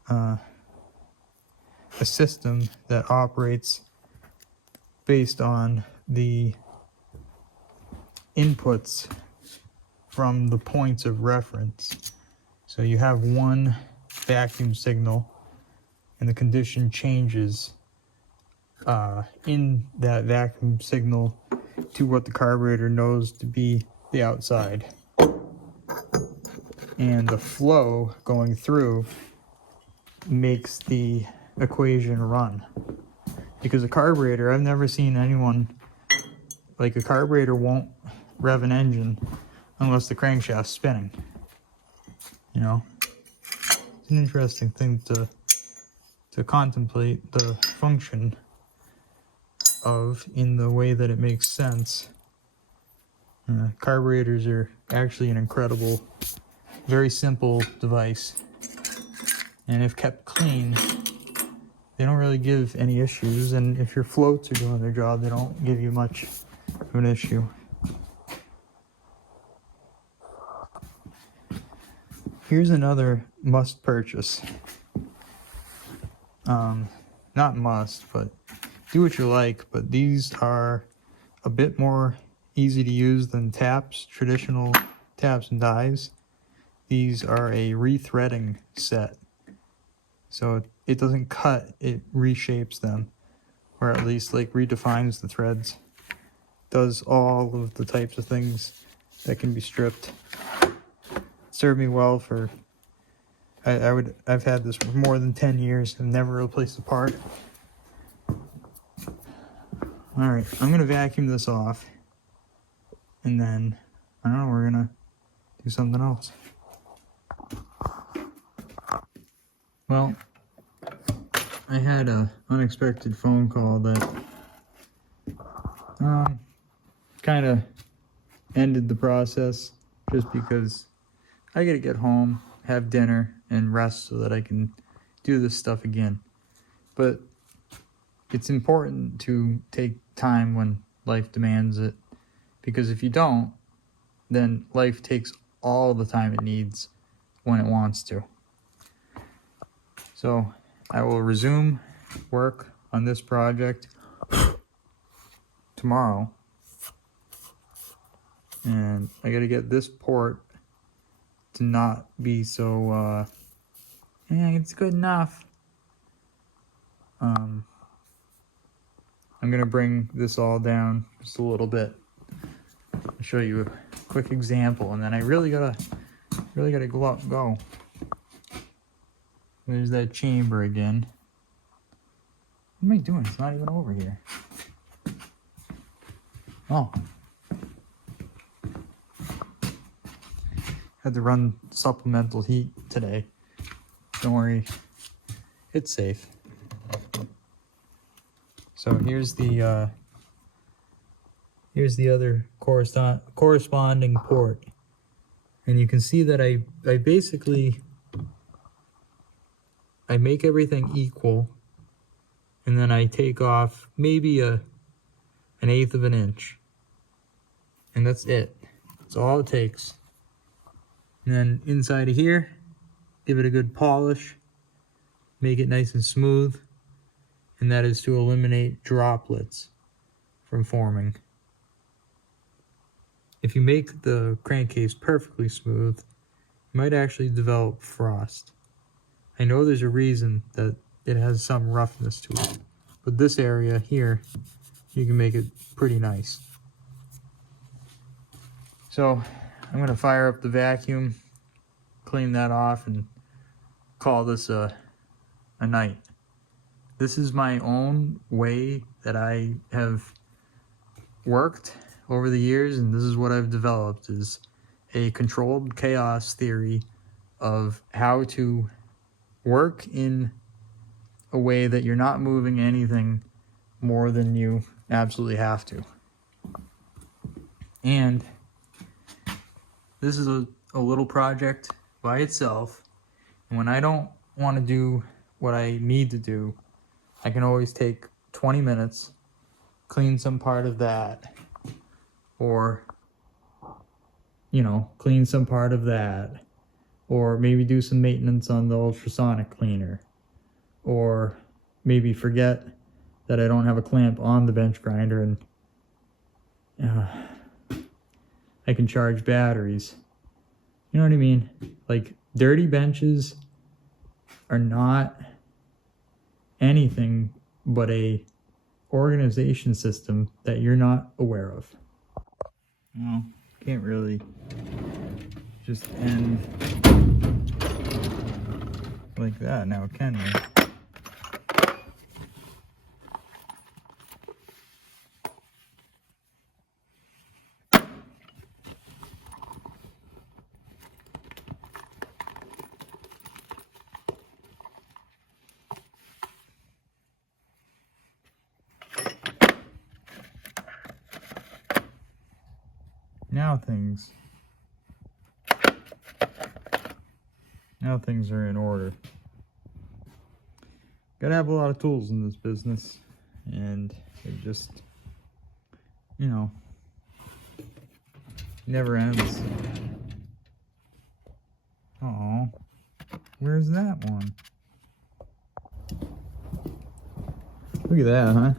a system that operates based on the inputs from the points of reference. So you have one vacuum signal, and the condition changes in that vacuum signal to what the carburetor knows to be the outside. And the flow going through makes the equation run. Because a carburetor, I've never seen anyone, like a carburetor won't rev an engine unless the crankshaft's spinning. You know, it's an interesting thing to contemplate the function of in the way that it makes sense. Carburetors are actually an incredible, very simple device, and if kept clean, they don't really give any issues, and if your floats are doing their job, they don't give you much of an issue. Here's another must purchase. Not must, but do what you like, but these are a bit more easy to use than taps, traditional taps and dies. These are a rethreading set. So it doesn't cut, it reshapes them, or at least like redefines the threads. Does all of the types of things that can be stripped. Served me well for, I've had this for more than 10 years and never replaced a part. Alright, I'm gonna vacuum this off, and then, I don't know, we're gonna do something else. Well, I had a unexpected phone call that kind of ended the process, just because I gotta get home, have dinner, and rest so that I can do this stuff again. But it's important to take time when life demands it, because if you don't, then life takes all the time it needs when it wants to. So I will resume work on this project tomorrow, And I gotta get this port to not be so, yeah, it's good enough. I'm gonna bring this all down just a little bit. I'll show you a quick example, and then I really gotta go. There's that chamber again. What am I doing? It's not even over here. Oh. Had to run supplemental heat today. Don't worry. It's safe. So here's the other corresponding port. And you can see that I basically make everything equal, and then I take off maybe an 1/8 of an inch. And that's it. That's all it takes. And then inside of here, give it a good polish, make it nice and smooth, and that is to eliminate droplets from forming. If you make the crankcase perfectly smooth, you might actually develop frost. I know there's a reason that it has some roughness to it, but this area here, you can make it pretty nice. So I'm gonna fire up the vacuum, clean that off, and call this a night. This is my own way that I have worked over the years, and this is what I've developed, is a controlled chaos theory of how to work in a way that you're not moving anything more than you absolutely have to. And this is a little project by itself, and when I don't want to do what I need to do, I can always take 20 minutes, clean some part of that, or, you know, clean some part of that, or maybe do some maintenance on the ultrasonic cleaner, or maybe forget that I don't have a clamp on the bench grinder and I can charge batteries. You know what I mean? Like, dirty benches are not anything but a organization system that you're not aware of. Well, can't really just end like that now, can we? Now things are in order. Gotta have a lot of tools in this business, and it just, you know, never ends. Oh, where's that one? Look at that, huh?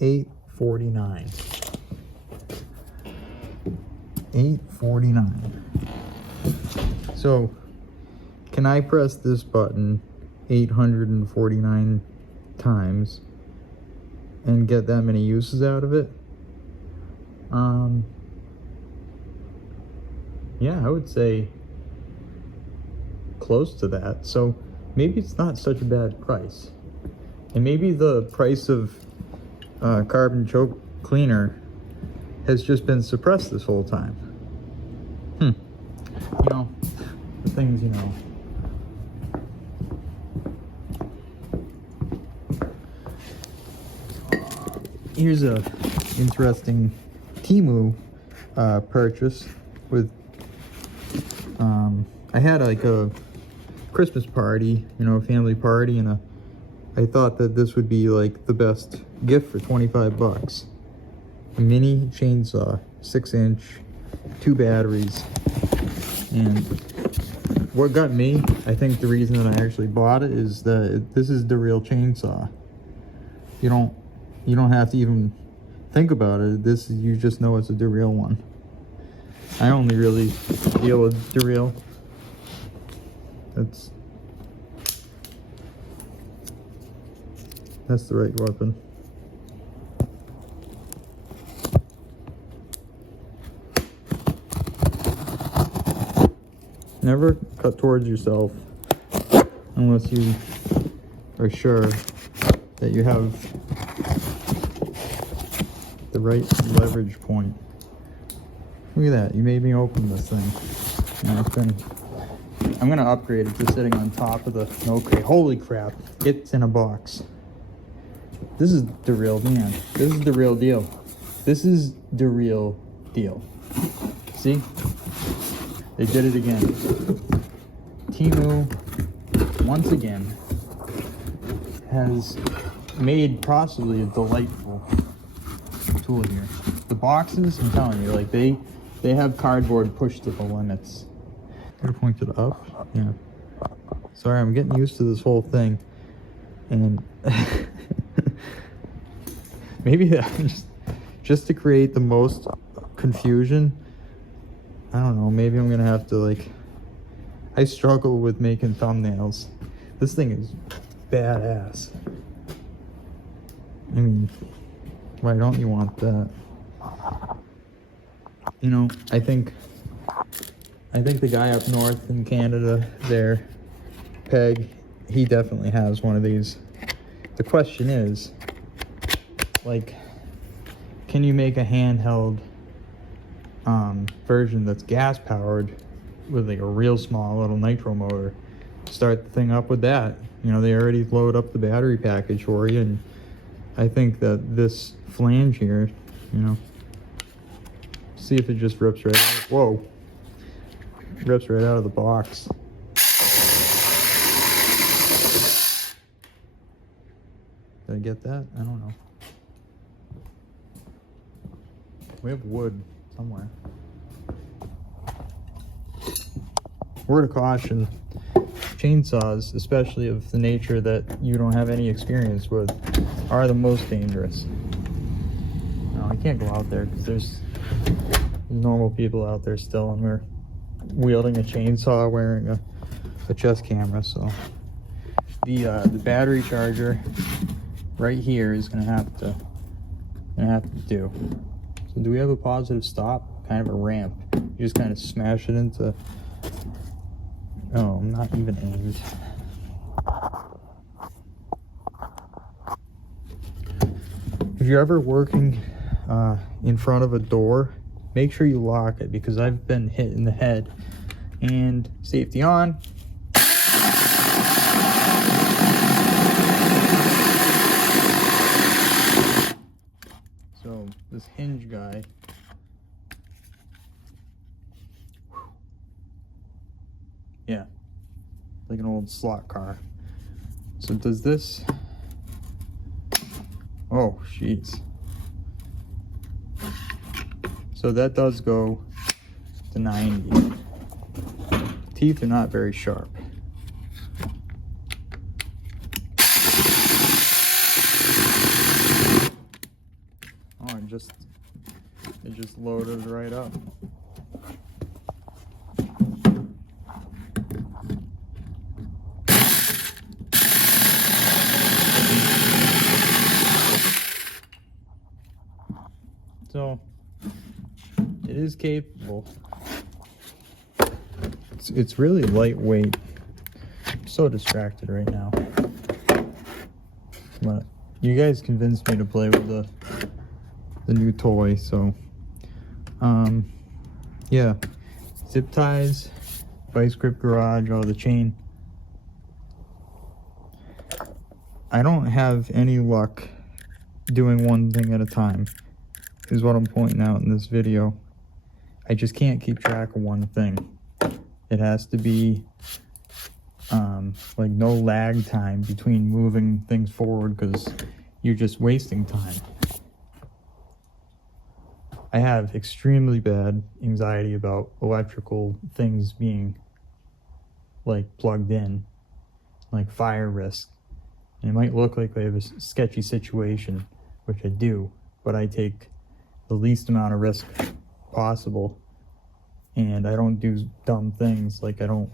849. 849. So, can I press this button 849 times and get that many uses out of it? Yeah, I would say close to that. So maybe it's not such a bad price. And maybe the price of carbon choke cleaner has just been suppressed this whole time. You know, the things, you know. Here's a interesting Temu purchase with, I had like a Christmas party, you know, a family party, and I thought that this would be like the best gift for 25 bucks. A mini chainsaw, 6-inch, 2 batteries. And what got me, I think the reason that I actually bought it is that this is the real chainsaw. You don't have to even think about it. You just know it's the real one. I only really deal with derail. That's the right weapon. Never cut towards yourself unless you are sure that you have the right leverage point. Look at that, you made me open this thing. And I'm gonna upgrade it to sitting on top of the no crate. Holy crap, it's in a box. This is the real man. This is the real deal. This is the real deal. See? They did it again. Temu, once again, has made possibly a delightful tool here. The boxes, I'm telling you, like they have cardboard pushed to the limits. Gotta point it up. Yeah. Sorry, I'm getting used to this whole thing, and maybe just to create the most confusion. I don't know, maybe I'm gonna have to, like, I struggle with making thumbnails. This thing is badass. I mean, why don't you want that? You know, I think the guy up north in Canada there, Peg, he definitely has one of these. The question is, like, can you make a handheld version that's gas powered with like a real small little nitro motor? Start the thing up with that. You know, they already load up the battery package for you, and I think that this flange here, you know, see if it just rips right out. Whoa, rips right out of the box. Did I get that? I don't know. We have wood somewhere. Word of caution, chainsaws, especially of the nature that you don't have any experience with, are the most dangerous. No, I can't go out there because there's normal people out there still, and we're wielding a chainsaw wearing a chest camera, so the battery charger right here is gonna have to do. So do we have a positive stop? Kind of a ramp. You just kind of smash it into, oh, not even aimed. If you're ever working in front of a door, make sure you lock it, because I've been hit in the head. And safety on. So this hinge guy, yeah, like an old slot car. So does this, oh jeez. So that does go to 90. Teeth are not very sharp. Oh, it just loaded right up. So it is capable. It's really lightweight. I'm so distracted right now. But you guys convinced me to play with the new toy, so yeah. Zip ties, vice grip garage, the chain. I don't have any luck doing one thing at a time, is what I'm pointing out in this video. I just can't keep track of one thing. It has to be like no lag time between moving things forward, because you're just wasting time. I have extremely bad anxiety about electrical things being like plugged in, like fire risk. And it might look like I have a sketchy situation, which I do, but I take the least amount of risk possible and I don't do dumb things. Like I don't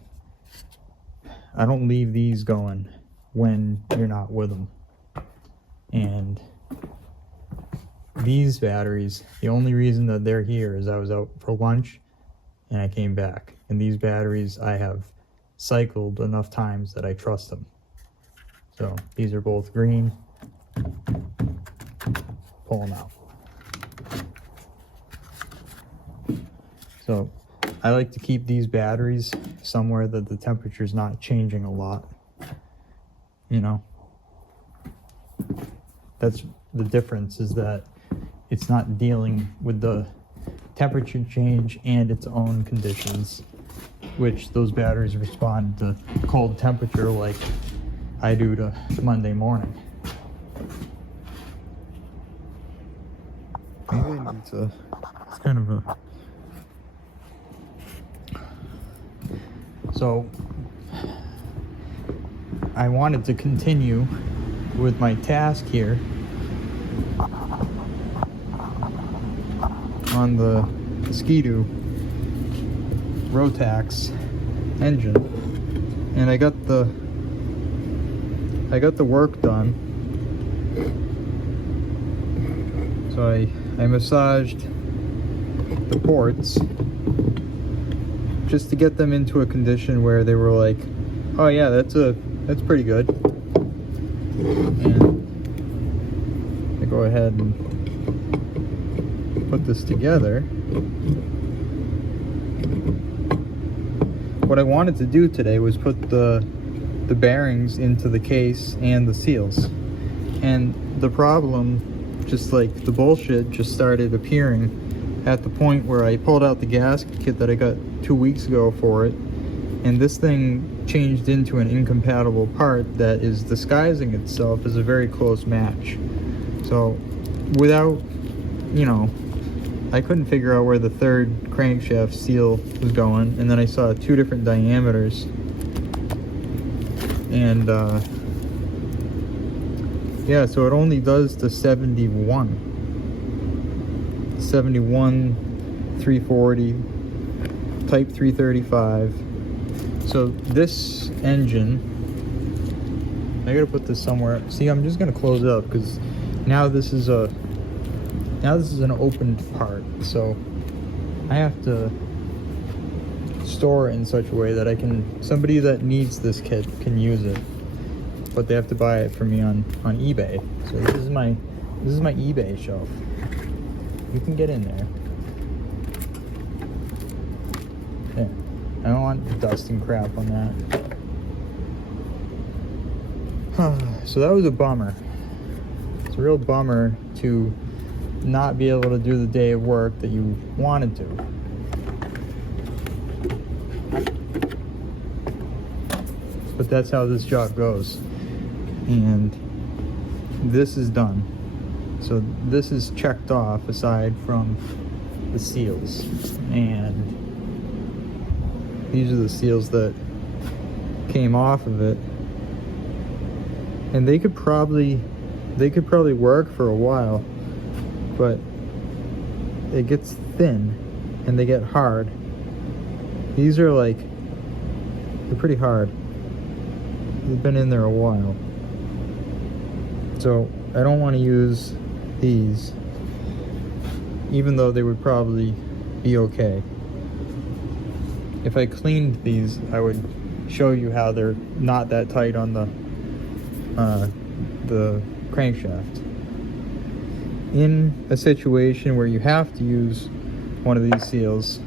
leave these going when you're not with them. And these batteries, the only reason that they're here is I was out for lunch and I came back. And these batteries I have cycled enough times that I trust them. So these are both green. Pull them out. So I like to keep these batteries somewhere that the temperature's not changing a lot. You know, that's the difference, is that it's not dealing with the temperature change and its own conditions, which those batteries respond to cold temperature like I do to Monday morning. Maybe I need to, it's kind of a, so I wanted to continue with my task here on the Ski-Doo Rotax engine, and I got the work done. So I massaged the ports just to get them into a condition where they were like, oh yeah, that's pretty good. And I go ahead and put this together. What I wanted to do today was put the bearings into the case and the seals. And the problem, just like the bullshit, just started appearing at the point where I pulled out the gasket kit that I got 2 weeks ago for it, and this thing changed into an incompatible part that is disguising itself as a very close match. So without, you know, I couldn't figure out where the third crankshaft seal was going, and then I saw 2 different diameters, and yeah, so it only does the 71 340 type 335. So this engine, I gotta put this somewhere. See, I'm just gonna close it up because now this is an open part, so I have to store it in such a way that somebody that needs this kit can use it, but they have to buy it from me on eBay. So this is my eBay shelf. You can get in there. Yeah, I don't want dust and crap on that. So that was a bummer. It's a real bummer to not be able to do the day of work that you wanted to. But that's how this job goes. And this is done. So this is checked off aside from the seals. And these are the seals that came off of it. And they could probably work for a while, but it gets thin and they get hard. These are like, they're pretty hard. They've been in there a while. So I don't want to use these, even though they would probably be okay. If I cleaned these, I would show you how they're not that tight on the crankshaft. In a situation where you have to use one of these seals,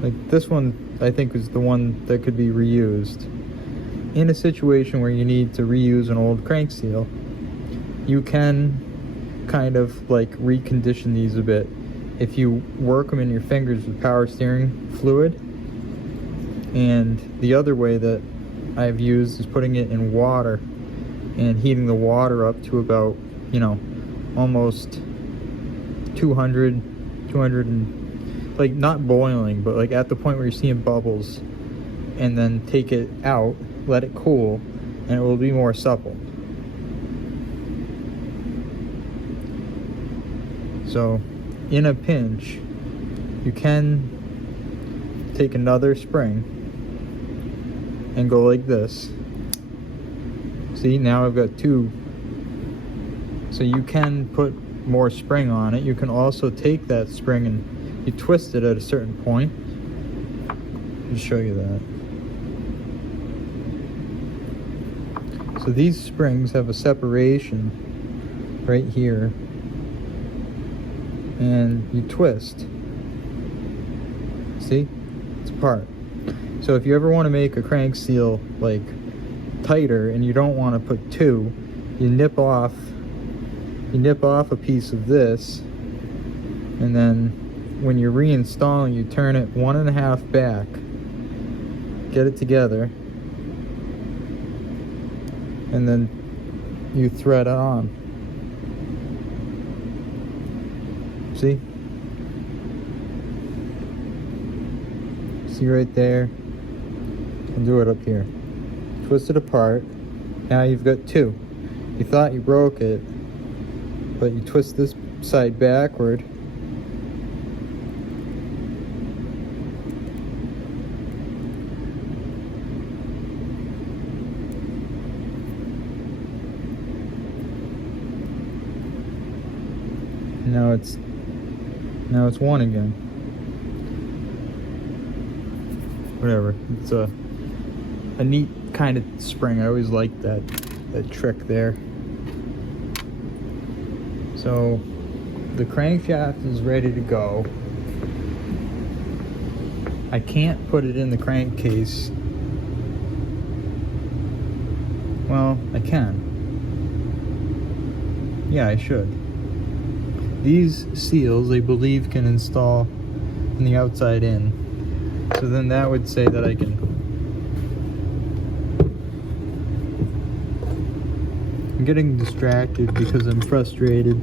like this one I think is the one that could be reused. In a situation where you need to reuse an old crank seal, you can kind of like recondition these a bit if you work them in your fingers with power steering fluid. And the other way that I've used is putting it in water and heating the water up to about, you know, almost 200 and like not boiling, but like at the point where you're seeing bubbles, and then take it out, let it cool, and it will be more supple. So in a pinch, you can take another spring and go like this. See, now I've got two. So you can put more spring on it. You can also take that spring and you twist it at a certain point. I'll show you that. So these springs have a separation right here, and you twist. See? It's apart. So if you ever want to make a crank seal like tighter and you don't want to put two, you nip off a piece of this, and then when you're reinstalling, you turn it 1.5 back, get it together, and then you thread it on. See? See right there? I'll do it up here. Twist it apart. Now you've got two. You thought you broke it, but you twist this side backward. Now it's one again. Whatever. It's a neat kind of spring. I always liked that trick there. So the crankshaft is ready to go. I can't put it in the crankcase. Well, I can. Yeah, I should. These seals, I believe, can install from the outside in. So then that would say that I can. I'm getting distracted because I'm frustrated,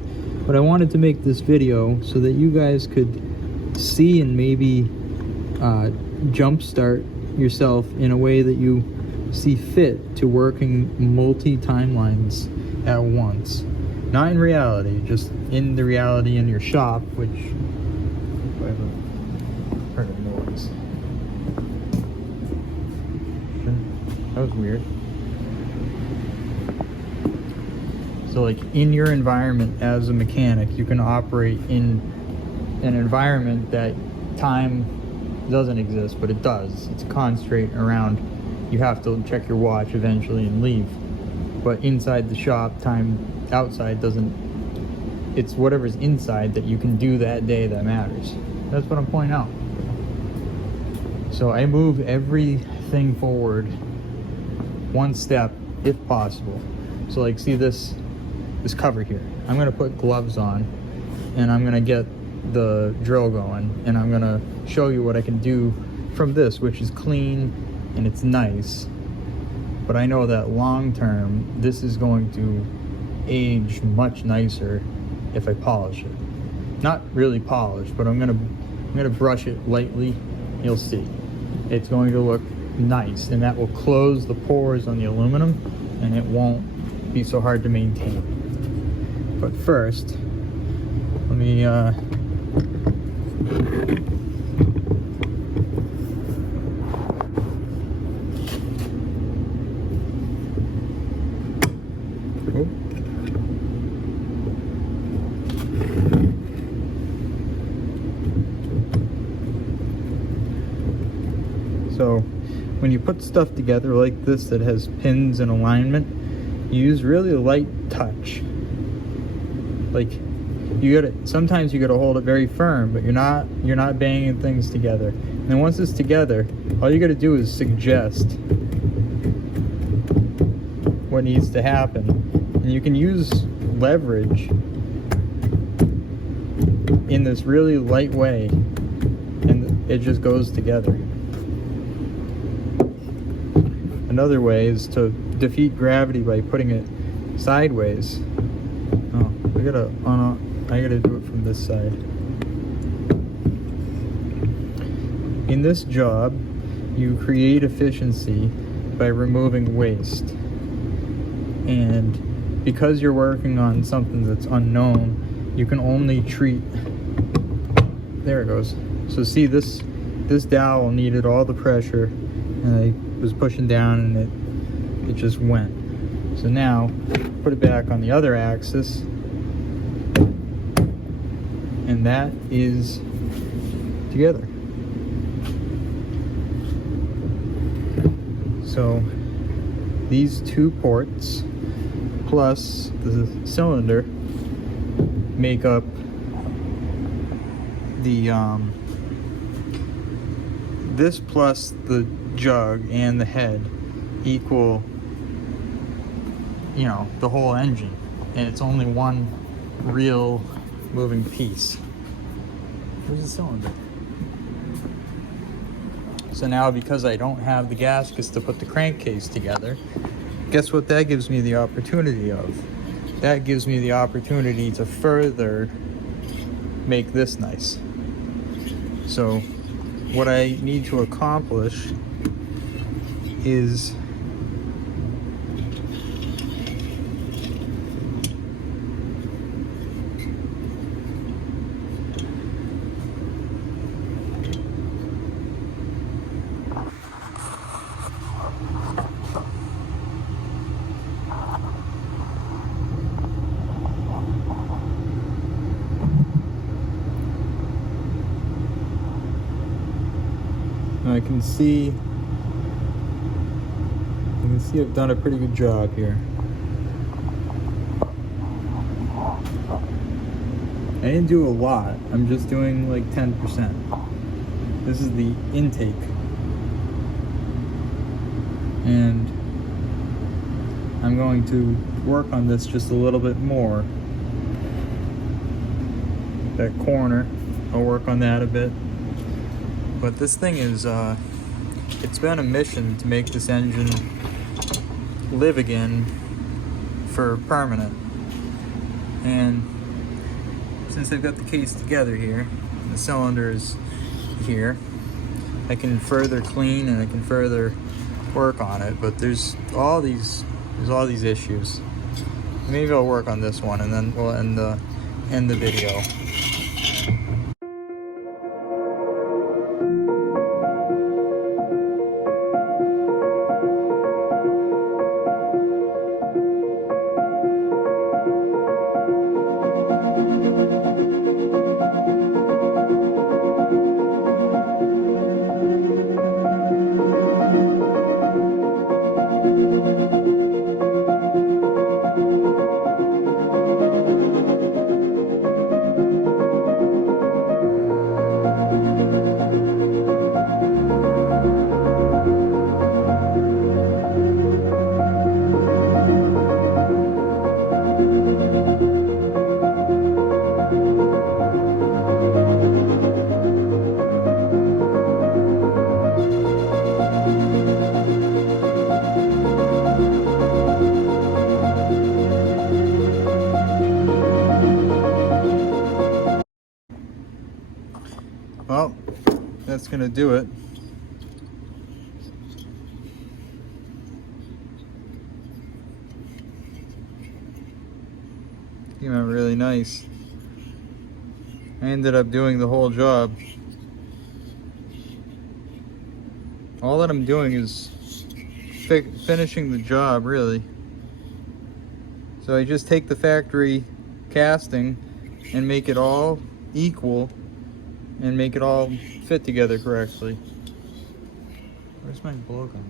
but I wanted to make this video so that you guys could see and maybe jumpstart yourself in a way that you see fit to working multi-timelines at once. Not in reality, just in the reality in your shop, which I have a heard of noise. That was weird. So like in your environment as a mechanic, you can operate in an environment that time doesn't exist, but it does. It's a constraint around, you have to check your watch eventually and leave. But inside the shop, time outside doesn't, it's whatever's inside that you can do that day that matters. That's what I'm pointing out. So I move everything forward one step if possible. So like, see this cover here. I'm gonna put gloves on and I'm gonna get the drill going, and I'm gonna show you what I can do from this, which is clean and it's nice. But I know that long term, this is going to age much nicer if I polish it. Not really polish, but I'm gonna brush it lightly. You'll see. It's going to look nice, and that will close the pores on the aluminum, and it won't be so hard to maintain. But first, let me So when you put stuff together like this that has pins and alignment, you use really light touch. Like sometimes you gotta hold it very firm, but you're not banging things together. And then once it's together, all you gotta do is suggest what needs to happen. And you can use leverage in this really light way, and it just goes together. Another way is to defeat gravity by putting it sideways. Oh, I gotta do it from this side. In this job, you create efficiency by removing waste. And because you're working on something that's unknown, you can only treat, there it goes. So see, this dowel needed all the pressure, and I was pushing down and it just went. So now put it back on the other axis, and that is together. So these two ports plus the cylinder make up the this plus the jug and the head equal, you know, the whole engine, and it's only one real moving piece. Where's the cylinder? So now, because I don't have the gaskets to put the crankcase together, guess what that gives me the opportunity of? That gives me the opportunity to further make this nice. So what I need to accomplish is I can see I've done a pretty good job here. I didn't do a lot. I'm just doing like 10%. This is the intake. And I'm going to work on this just a little bit more. That corner, I'll work on that a bit. But this thing is, it's been a mission to make this engine live again for permanent. And since I've got the case together here, the cylinder is here, I can further clean and I can further work on it. But there's all these issues. Maybe I'll work on this one and then we'll end the video. Well, that's gonna do it. Came out really nice. I ended up doing the whole job. All that I'm doing is finishing the job, really. So I just take the factory casting and make it all equal and make it all fit together correctly. Where's my blow gun?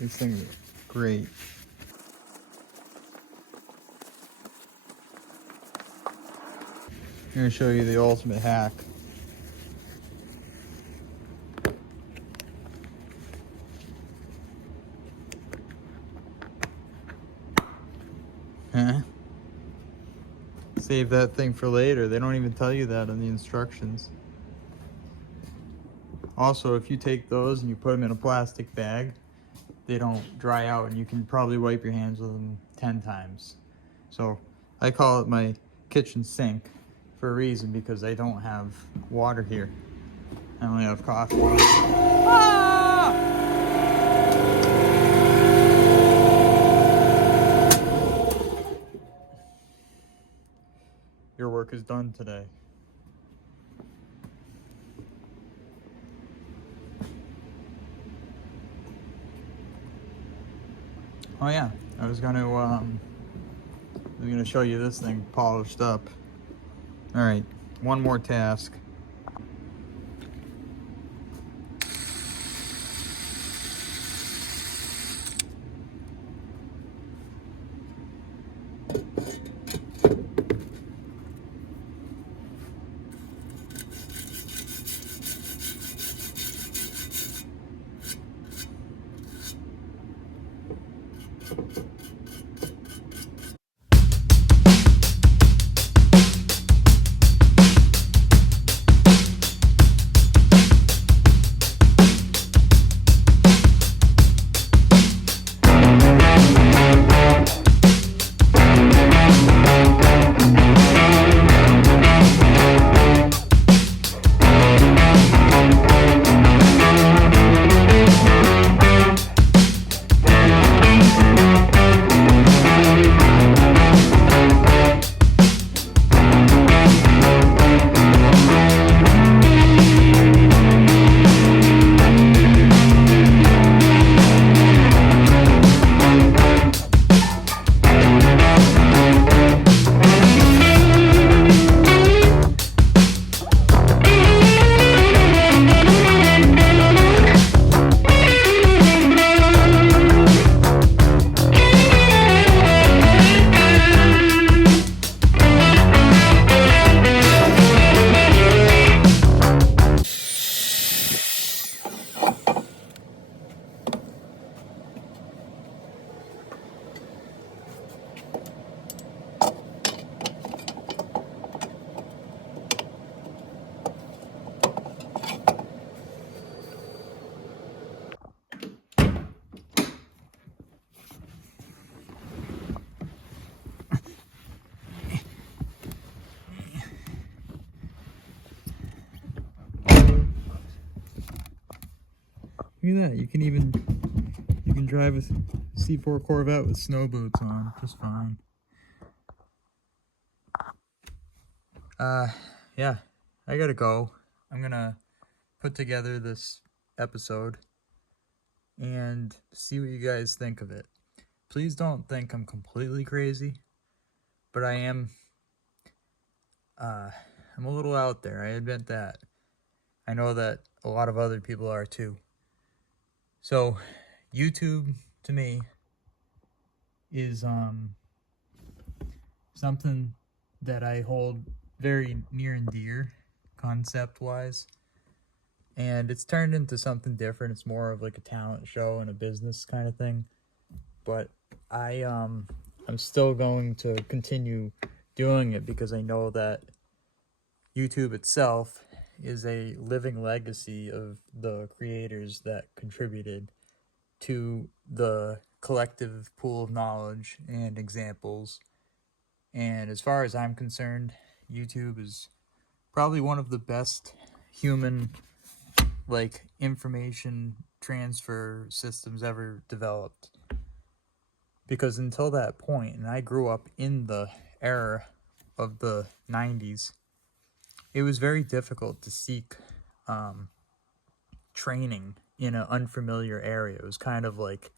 This thing is great. I'm going to show you the ultimate hack. Save that thing for later. They don't even tell you that in the instructions. Also, if you take those and you put them in a plastic bag, they don't dry out and you can probably wipe your hands with them 10 times. So I call it my kitchen sink for a reason, because I don't have water here. I only have coffee. Ah! your work is done today. Oh yeah, I was gonna show you this thing polished up. All right, one more task. Look at that, you can drive a C4 Corvette with snow boots on just fine. Yeah, I gotta go. I'm gonna put together this episode and see what you guys think of it. Please don't think I'm completely crazy, but I'm a little out there, I admit that. I know that a lot of other people are too. So, YouTube, to me, is something that I hold very near and dear, concept-wise. And it's turned into something different. It's more of like a talent show and a business kind of thing. But I'm still going to continue doing it because I know that YouTube itself is a living legacy of the creators that contributed to the collective pool of knowledge and examples. And as far as I'm concerned, YouTube is probably one of the best human information transfer systems ever developed. Because until that point, and I grew up in the era of the 90s, it was very difficult to seek training in an unfamiliar area. It was kind of like,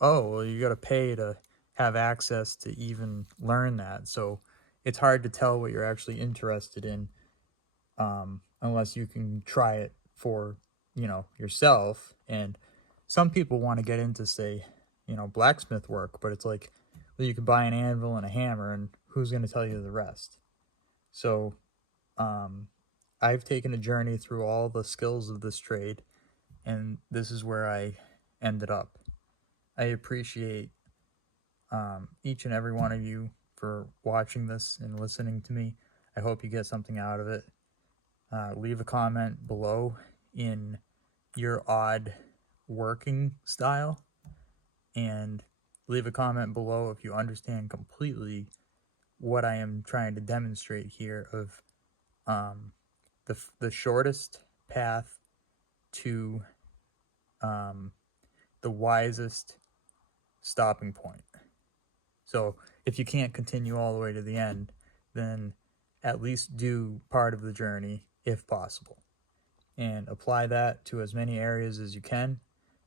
oh, well, you got to pay to have access to even learn that. So it's hard to tell what you're actually interested in unless you can try it for, yourself. And some people want to get into, say, blacksmith work, but it's like, well, you can buy an anvil and a hammer, and who's going to tell you the rest? So I've taken a journey through all the skills of this trade, and this is where I ended up. I appreciate each and every one of you for watching this and listening to me. I hope you get something out of it. Leave a comment below in your odd working style, and leave a comment below if you understand completely what I am trying to demonstrate here of the shortest path to the wisest stopping point. So if you can't continue all the way to the end, then at least do part of the journey if possible. And apply that to as many areas as you can,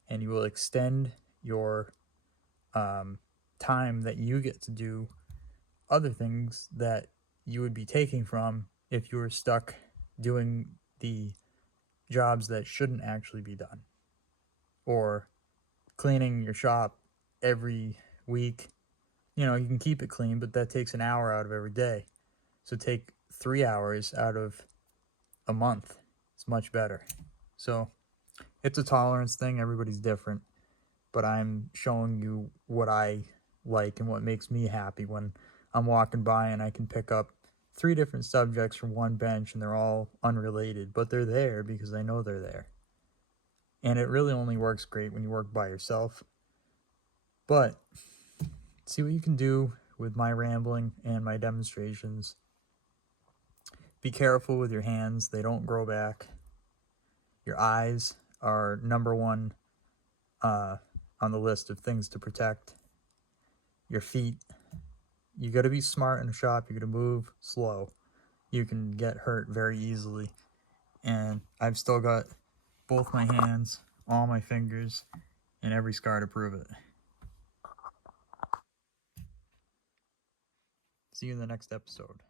and you will extend your time that you get to do other things that you would be taking from if you were stuck doing the jobs that shouldn't actually be done, or cleaning your shop every week. You know, you can keep it clean, but that takes an hour out of every day. So take 3 hours out of a month. It's much better. So it's a tolerance thing. Everybody's different, but I'm showing you what I like and what makes me happy when I'm walking by and I can pick up 3 different subjects from one bench and they're all unrelated, but they're there because I know they're there. And it really only works great when you work by yourself. But see what you can do with my rambling and my demonstrations. Be careful with your hands, they don't grow back. Your eyes are number one on the list of things to protect. Your feet, you got to be smart in a shop. You got to move slow. You can get hurt very easily. And I've still got both my hands, all my fingers, and every scar to prove it. See you in the next episode.